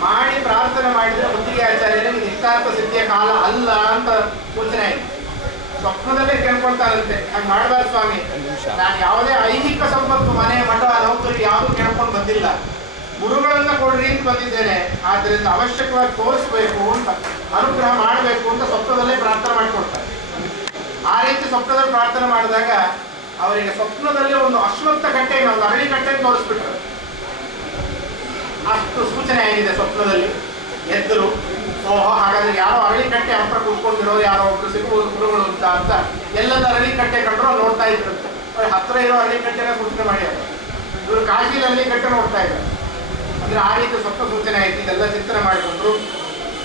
ಮಾಡಿ ಪ್ರಾರ್ಥನೆ ಮಾಡಿದ್ರೆ ಮುತ್ತಿಗೆ ಆಚಾರ್ಯರಿಗೆ ಇದು ಇಷ್ಟಾರ್ಥ ಸಿದ್ಧಿಯ ಕಾಲ ಅಲ್ಲ ಅಂತ ಸೂಚನೆ ಆಯ್ತು. ಸ್ವಪ್ನದಲ್ಲೇ ಕೇಳ್ಕೊಳ್ತಾರಂತೆ, ಹಾಗೆ ಮಾಡಬಾರ್ದು ಸ್ವಾಮಿ, ನಾನು ಯಾವುದೇ ಐಹಿಕ ಸಂಪತ್ತು ಮನೆ ಮಠ ನೌಕರಿ ಯಾವುದು ಕೇಳ್ಕೊಂಡು ಬಂದಿಲ್ಲ, ಗುರುಗಳನ್ನ ಕೊಡ್ರಿ ಅಂತ ಬಂದಿದ್ದೇನೆ, ಆದ್ರಿಂದ ಅವಶ್ಯಕವಾಗಿ ತೋರಿಸ್ಬೇಕು ಅಂತ, ಅನುಗ್ರಹ ಮಾಡಬೇಕು ಅಂತ ಸ್ವಪ್ನದಲ್ಲೇ ಪ್ರಾರ್ಥನೆ ಮಾಡಿಕೊಡ್ತಾರೆ. ಆ ರೀತಿ ಸ್ವಪ್ನದಲ್ಲಿ ಪ್ರಾರ್ಥನೆ ಮಾಡಿದಾಗ ಅವರಿಗೆ ಸ್ವಪ್ನದಲ್ಲಿ ಒಂದು ಅಶ್ವತ್ಥ ಕಟ್ಟೆ, ಒಂದು ಅರಳಿ ಕಟ್ಟೆ ತೋರಿಸ್ಬಿಟ್ರು. ಅಷ್ಟು ಸೂಚನೆ ಆಗಿದೆ ಸ್ವಪ್ನದಲ್ಲಿ. ಎದ್ದರು, ಓಹೋ ಹಾಗಾದ್ರೆ ಯಾರೋ ಅರಳಿ ಕಟ್ಟೆ ಹತ್ರ ಕೂತ್ಕೊಂಡಿರೋರು ಯಾರೋ ಒಬ್ರು ಸಿಗಬಹುದು ಗುರುಗಳು ಅಂತ ಎಲ್ಲದ ಅರಳಿ ಕಟ್ಟೆ ಕಂಡ್ರು ನೋಡ್ತಾ ಇದ್ರಂತೆ. ಅವ್ರ ಹತ್ರ ಇರೋ ಅರಳಿ ಕಟ್ಟೆನ ಸೂಚನೆ ಮಾಡ್ಯಾರ. ಇವರು ಕಾಶಿಲಿ ಅರಳಿ ಕಟ್ಟೆ ನೋಡ್ತಾ ಇದ್ದಾರೆ. ಅಂದ್ರೆ ಆ ರೀತಿ ಸ್ವಪ್ನ ಸೂಚನೆ ಆಯ್ತು. ಇದೆಲ್ಲ ಚಿಂತನೆ ಮಾಡಿಕೊಂಡ್ರು.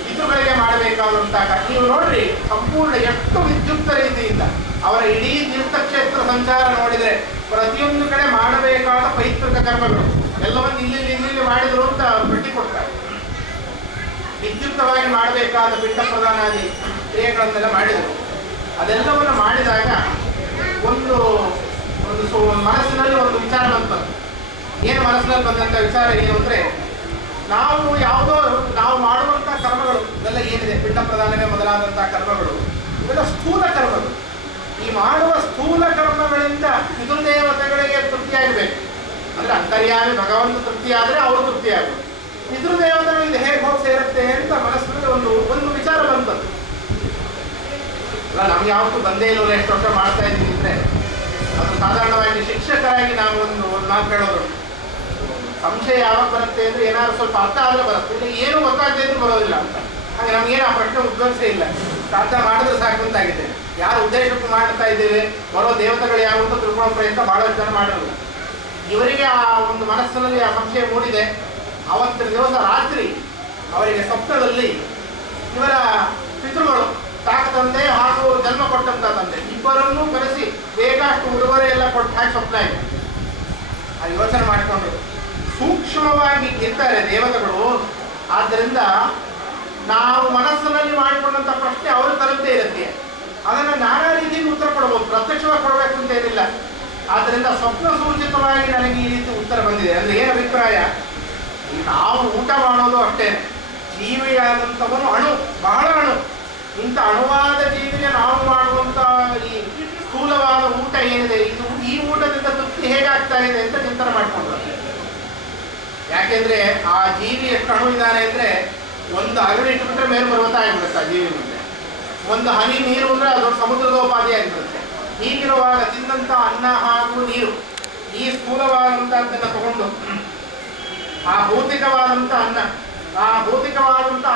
ಪಿತೃಗಳಿಗೆ ಮಾಡಬೇಕಾದಂತಹ ನೀವು ನೋಡ್ರಿ, ಸಂಪೂರ್ಣ ಎಷ್ಟು ವಿದ್ಯುಕ್ತ ರೀತಿಯಿಂದ ಅವರ ಇಡೀ ತೀರ್ಥಕ್ಷೇತ್ರ ಸಂಚಾರ ನೋಡಿದ್ರೆ ಪ್ರತಿಯೊಂದು ಕಡೆ ಮಾಡಬೇಕಾದ ಪೈತೃಕ ಕರ್ಮಗಳು ಎಲ್ಲವನ್ನು ಇಲ್ಲಿ ಮಾಡಿದ್ರು ಅಂತ ಪಟ್ಟಿ ಕೊಡ್ತಾರೆ. ವಿದ್ಯುಕ್ತವಾಗಿ ಮಾಡಬೇಕಾದ ಪಿಂಡ ಪ್ರದಾನಾದಿ ಕ್ರಿಯೆಗಳನ್ನೆಲ್ಲ ಮಾಡಿದರು. ಅದೆಲ್ಲವನ್ನು ಮಾಡಿದಾಗ ಒಂದು ಮನಸ್ಸಿನಲ್ಲಿ ಒಂದು ವಿಚಾರ ಬಂತು. ಏನು ಮನಸ್ಸಿನಲ್ಲಿ ಬಂದಂಥ ವಿಚಾರ ಏನು ಅಂದ್ರೆ, ನಾವು ಮಾಡುವಂಥ ಕರ್ಮಗಳು ಇದೆಲ್ಲ ಏನಿದೆ, ಪಿಂಡ ಪ್ರದಾನವೇ ಮೊದಲಾದಂತಹ ಕರ್ಮಗಳು ಇವೆಲ್ಲ ಸ್ಥೂಲ ಕರ್ಮಗಳು. ಈ ಮಾಡುವ ಸ್ಥೂಲ ಕರ್ಮಗಳಿಂದ ಪಿತೃದೇವತೆಗಳಿಗೆ ತೃಪ್ತಿಯಾಗಬೇಕು. ಅಂದ್ರೆ ಅಂತರ್ಯಾಮಿ ಭಗವಂತ ತೃಪ್ತಿಯಾದರೆ ಅವರು ತೃಪ್ತಿಯಾಗಬೇಕು. ಪಿತೃದೇವತೆಗಳು ಇದು ಹೇಗೆ ಹೋಗಿ ಸೇರುತ್ತೆ ಅಂತ ಮನಸ್ಸಿನಲ್ಲಿ ಒಂದು ವಿಚಾರ ಬಂತದ್ದು. ಅಲ್ಲ, ನಮ್ಗೆ ಯಾವತ್ತೂ ಬಂದೇ ಇಲ್ಲವಲ್ಲ, ಎಷ್ಟು ವರ್ಷ ಮಾಡ್ತಾ ಇದ್ದೀವಿ ಅಂದ್ರೆ ಅದು ಸಾಧಾರಣವಾಗಿ ಶಿಕ್ಷಕರಾಗಿ ನಾವು ಒಂದು ಮಾತು ಹೇಳೋದು, ಸಂಶಯ ಯಾವಾಗ ಬರುತ್ತೆ ಅಂದ್ರೆ ಏನಾದ್ರು ಸ್ವಲ್ಪ ಅರ್ಥ ಆದ್ರೆ ಬರುತ್ತೆ, ಇಲ್ಲ ಏನು ಗೊತ್ತಾಗದೇ ಇದ್ರೂ ಬರೋದಿಲ್ಲ ಅಂತ. ಹಾಗೆ ನಮ್ಗೇನು ಆ ಪ್ರಶ್ನೆ ಉದ್ಭವಿಸೇ ಇಲ್ಲ. ಪ್ರಾರ್ಥನೆ ಮಾಡಿದ್ರೆ ಸಾಕಂತಾಗಿದೆ. ಯಾರು ಉದ್ದೇಶಕ್ಕೂ ಮಾಡ್ತಾ ಇದ್ದೇವೆ, ಬರೋ ದೇವತೆಗಳು ಯಾವ ಅಂತ ತಿಳ್ಕೊಳ್ಳೋ ಪ್ರಯತ್ನ ಬಹಳಷ್ಟು ಜನ ಮಾಡಿರಲ್ಲ. ಇವರಿಗೆ ಆ ಒಂದು ಮನಸ್ಸಿನಲ್ಲಿ ಆ ಸಂಶಯ ಮೂಡಿದೆ. ಅವತ್ತಿನ ದಿವಸ ರಾತ್ರಿ ಅವರಿಗೆ ಸ್ವಪ್ನದಲ್ಲಿ ಇವರ ಪಿತೃಗಳು, ತಾಕ ತಂದೆ ಹಾಗೂ ಜನ್ಮ ಕೊಟ್ಟಂತ ತಂದೆ ಇಬ್ಬರನ್ನೂ ಕರೆಸಿ ಬೇಕಾಷ್ಟು ಉಡುಗೊರೆ ಎಲ್ಲ ಕೊಟ್ಟು ಹಾಕಿ ಸ್ವಪ್ನ ಇದೆ. ಆ ಯೋಚನೆ ಮಾಡಿಕೊಂಡು ಸೂಕ್ಷ್ಮವಾಗಿ ಇರ್ತಾರೆ ದೇವತೆಗಳು. ಆದ್ದರಿಂದ ನಾವು ಮನಸ್ಸಿನಲ್ಲಿ ಮಾಡಿಕೊಂಡಂತ ಪ್ರಶ್ನೆ ಅವರ ತಲುಪದೇ ಇರುತ್ತೆ. ಅದನ್ನು ನಾನಾ ರೀತಿಯಿಂದ ಉತ್ತರ ಕೊಡಬಹುದು, ಪ್ರತ್ಯಕ್ಷವಾಗಿ ಕೊಡಬೇಕು ಅಂತ ಏನಿಲ್ಲ. ಆದ್ದರಿಂದ ಸ್ವಪ್ನ ಸೂಚಿತವಾಗಿ ನನಗೆ ಈ ರೀತಿ ಉತ್ತರ ಬಂದಿದೆ. ಅಂದ್ರೆ ಏನು ಅಭಿಪ್ರಾಯ, ನಾವು ಊಟ ಮಾಡೋದು ಅಷ್ಟೇ, ಜೀವಿಯಾದಂಥವನು ಬಹಳ ಅಣು. ಇಂಥ ಅಣುವಾದ ಜೀವಿಗೆ ನಾವು ಮಾಡುವಂಥ ಈ ಸ್ಥೂಲವಾದ ಊಟ ಏನಿದೆ, ಈ ಊಟದಿಂದ ತೃಪ್ತಿ ಹೇಗಾಗ್ತಾ ಇದೆ ಅಂತ ಚಿಂತನೆ ಮಾಡಿಕೊಂಡ್ರು. ಯಾಕೆಂದ್ರೆ ಆ ಜೀವಿ ಎಷ್ಟು ಅಣು ಇದ್ದಾನೆ ಅಂದ್ರೆ, ಒಂದು ಅಗಡಿ ಇಟ್ಟುಬಿಟ್ರೆ ಮೇಲೆ ಪರ್ವತ ಆಗಿಬಿಡುತ್ತೆ ಆ ಜೀವಿ ಮುಂದೆ. ಒಂದು ಹನಿ ನೀರು ಅಂದ್ರೆ ಅದು ಸಮುದ್ರದೋಪಾದಿ ಆಗಿಬಿಡುತ್ತೆ. ಹೀಗಿರುವಾಗ ತಿಂದಂಥ ಅನ್ನ ಹಾಗೂ ನೀರು, ಈ ಸ್ಥೂಲವಾದಂಥದ್ದನ್ನು ತಗೊಂಡು ಆ ಭೌತಿಕವಾದಂಥ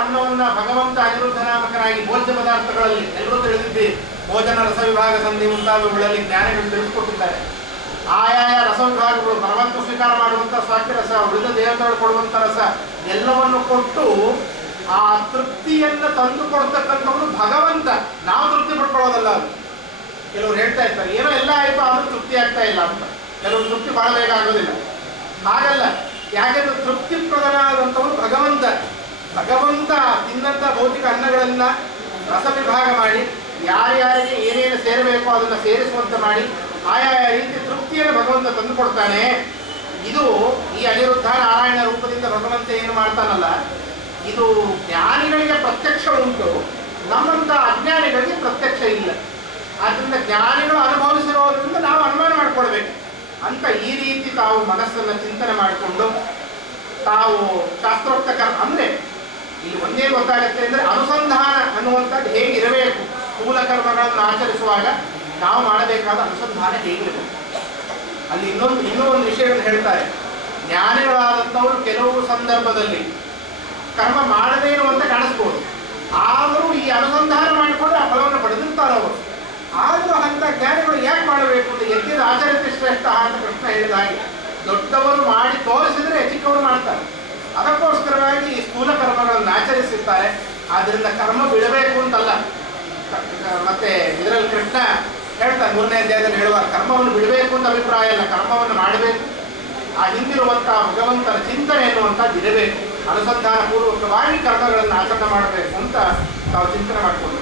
ಅನ್ನವನ್ನು ಭಗವಂತ ಅನಿರುದ್ಧ ನಾಮಕನಾಗಿ ಭೋಜ್ಯ ಪದಾರ್ಥಗಳಲ್ಲಿ ಎಲ್ಲರೂ ತಿಳಿದಿದ್ದೀವಿ. ಭೋಜನ ರಸ ವಿಭಾಗ ಸಂಧಿ ಮುಂತಾದವುಗಳಲ್ಲಿ ಜ್ಞಾನಿಗಳು ತಿಳಿಸಿಕೊಟ್ಟಿದ್ದಾರೆ. ಆಯಾಯ ರಸ ವಿಭಾಗಗಳು ಭಗವಂತ ಸ್ವೀಕಾರ ಮಾಡುವಂಥ ಸ್ವಾಕ್ಯ ರಸ, ಉಳಿದ ದೇವತೆಗಳು ಕೊಡುವಂಥ ರಸ ಎಲ್ಲವನ್ನು ಕೊಟ್ಟು ಆ ತೃಪ್ತಿಯನ್ನು ತಂದು ಕೊಡ್ತಕ್ಕಂಥವ್ರು ಭಗವಂತ. ನಾವು ತೃಪ್ತಿ ಪಡ್ಕೊಳ್ಳೋದಲ್ಲ. ಅದು ಕೆಲವರು ಹೇಳ್ತಾ ಇರ್ತಾರೆ, ಏನೋ ಎಲ್ಲ ಆಯ್ತು ಆದ್ರೂ ತೃಪ್ತಿ ಆಗ್ತಾ ಇಲ್ಲ ಅಂತ. ಕೆಲವರು ತೃಪ್ತಿ ಬಹಳ ಬೇಗ ಆಗೋದಿಲ್ಲ. ಹಾಗಲ್ಲ, ಯಾಕೆಂದ್ರೆ ತೃಪ್ತಿ ಪ್ರಧಾನವಾದಂಥವ್ರು ಭಗವಂತ ತಿನ್ನಂಥ ಭೌತಿಕ ಅನ್ನಗಳನ್ನ ರಸ ವಿಭಾಗ ಮಾಡಿ ಯಾರ್ಯಾರಿಗೆ ಏನೇನು ಸೇರಬೇಕೋ ಅದನ್ನು ಸೇರಿಸುವಂತೆ ಮಾಡಿ ಆಯಾಯ ರೀತಿ ತೃಪ್ತಿಯನ್ನು ಭಗವಂತ ತಂದು ಕೊಡ್ತಾನೆ. ಇದು ಈ ಅನಿರುದ್ಧ ನಾರಾಯಣ ರೂಪದಿಂದ ಭಗವಂತ ಏನು ಮಾಡ್ತಾನಲ್ಲ, ಇದು ಜ್ಞಾನಿಗಳಿಗೆ ಪ್ರತ್ಯಕ್ಷ ಉಂಟು, ನಮ್ಮಂಥ ಅಜ್ಞಾನಿಗಳಿಗೆ ಪ್ರತ್ಯಕ್ಷ ಇಲ್ಲ. ಆದ್ದರಿಂದ ಜ್ಞಾನಿಗಳು ಅನುಭವಿಸಿರೋದ್ರಿಂದ ನಾವು ಅನುಮಾನ ಮಾಡಿಕೊಳ್ಬೇಕು ಅಂತ ಈ ರೀತಿ ತಾವು ಮನಸ್ಸನ್ನು ಚಿಂತನೆ ಮಾಡಿಕೊಂಡು ತಾವು ಶಾಸ್ತ್ರೋಕ್ತ ಕರ್ಮ ಅಂದ್ರೆ ಇಲ್ಲಿ ಒಂದೇ ಗೊತ್ತಾಗುತ್ತೆ ಅಂದ್ರೆ ಅನುಸಂಧಾನ ಅನ್ನುವಂಥದ್ದು ಹೇಗಿರಬೇಕು. ಸ್ಥೂಲ ಕರ್ಮಗಳನ್ನು ಆಚರಿಸುವಾಗ ನಾವು ಮಾಡಬೇಕಾದ ಅನುಸಂಧಾನ ಹೇಗಿರಬೇಕು. ಅಲ್ಲಿ ಇನ್ನೂ ಒಂದು ವಿಷಯವನ್ನು ಹೇಳ್ತಾರೆ. ಜ್ಞಾನಿಗಳಾದಂಥವರು ಕೆಲವು ಸಂದರ್ಭದಲ್ಲಿ ಕರ್ಮ ಮಾಡದೇನು ಅಂತ ಕಾಣಿಸ್ಬೋದು, ಆದರೂ ಈ ಅನುಸಂಧಾನ ಮಾಡಿಕೊಂಡು ಆ ಫಲವನ್ನು ಪಡೆದಿರ್ತಾರೆ ಅವರು. ಆದರೂ ಅಂತ ಜ್ಞಾನಿಗಳು ಯಾಕೆ ಮಾಡಬೇಕು ಅಂತ ಎದ್ದಿದ ಆಚರಿತ ಶ್ರೇಷ್ಠ ಅಂತ ಕೃಷ್ಣ ಹೇಳಿದ ಹಾಗೆ ದೊಡ್ಡವರು ಮಾಡಿ ತೋರಿಸಿದ್ರೆ ಚಿಕ್ಕವರು ಮಾಡ್ತಾರೆ. ಅದಕ್ಕೋಸ್ಕರವಾಗಿ ಈ ಸ್ಥೂಲ ಕರ್ಮಗಳನ್ನು ಆಚರಿಸುತ್ತಾರೆ. ಆದ್ದರಿಂದ ಕರ್ಮ ಬಿಡಬೇಕು ಅಂತಲ್ಲ. ಮತ್ತೆ ಇದರಲ್ಲಿ ಕೃಷ್ಣ ಹೇಳ್ತಾರೆ 3ನೇ ಅಧ್ಯಾಯದಲ್ಲಿ ಹೇಳುವಾಗ ಕರ್ಮವನ್ನು ಬಿಡಬೇಕು ಅಂತ ಅಭಿಪ್ರಾಯ ಅಲ್ಲ, ಕರ್ಮವನ್ನು ಮಾಡಬೇಕು. ಆ ಹಿಂದಿರುವಂತಹ ಭಗವಂತನ ಚಿಂತನೆ ಎನ್ನುವಂಥದ್ದು ಇರಬೇಕು. ಅನುಸಂಧಾನ ಪೂರ್ವಕವಾಗಿ ಕರ್ಮಗಳನ್ನು ಆಚರಣೆ ಮಾಡಬೇಕು ಅಂತ ತಾವು ಚಿಂತನೆ ಮಾಡಿಕೊಂಡು,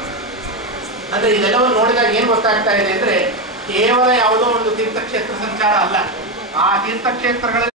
ಅಂದ್ರೆ ಇದೆಲ್ಲವನ್ನು ನೋಡಿದಾಗ ಏನು ಗೊತ್ತಾಗ್ತಾ ಇದೆ ಅಂದ್ರೆ ಕೇವಲ ಯಾವುದೋ ಒಂದು ತೀರ್ಥಕ್ಷೇತ್ರ ಸಂಚಾರ ಅಲ್ಲ, ಆ ತೀರ್ಥಕ್ಷೇತ್ರಗಳಲ್ಲಿ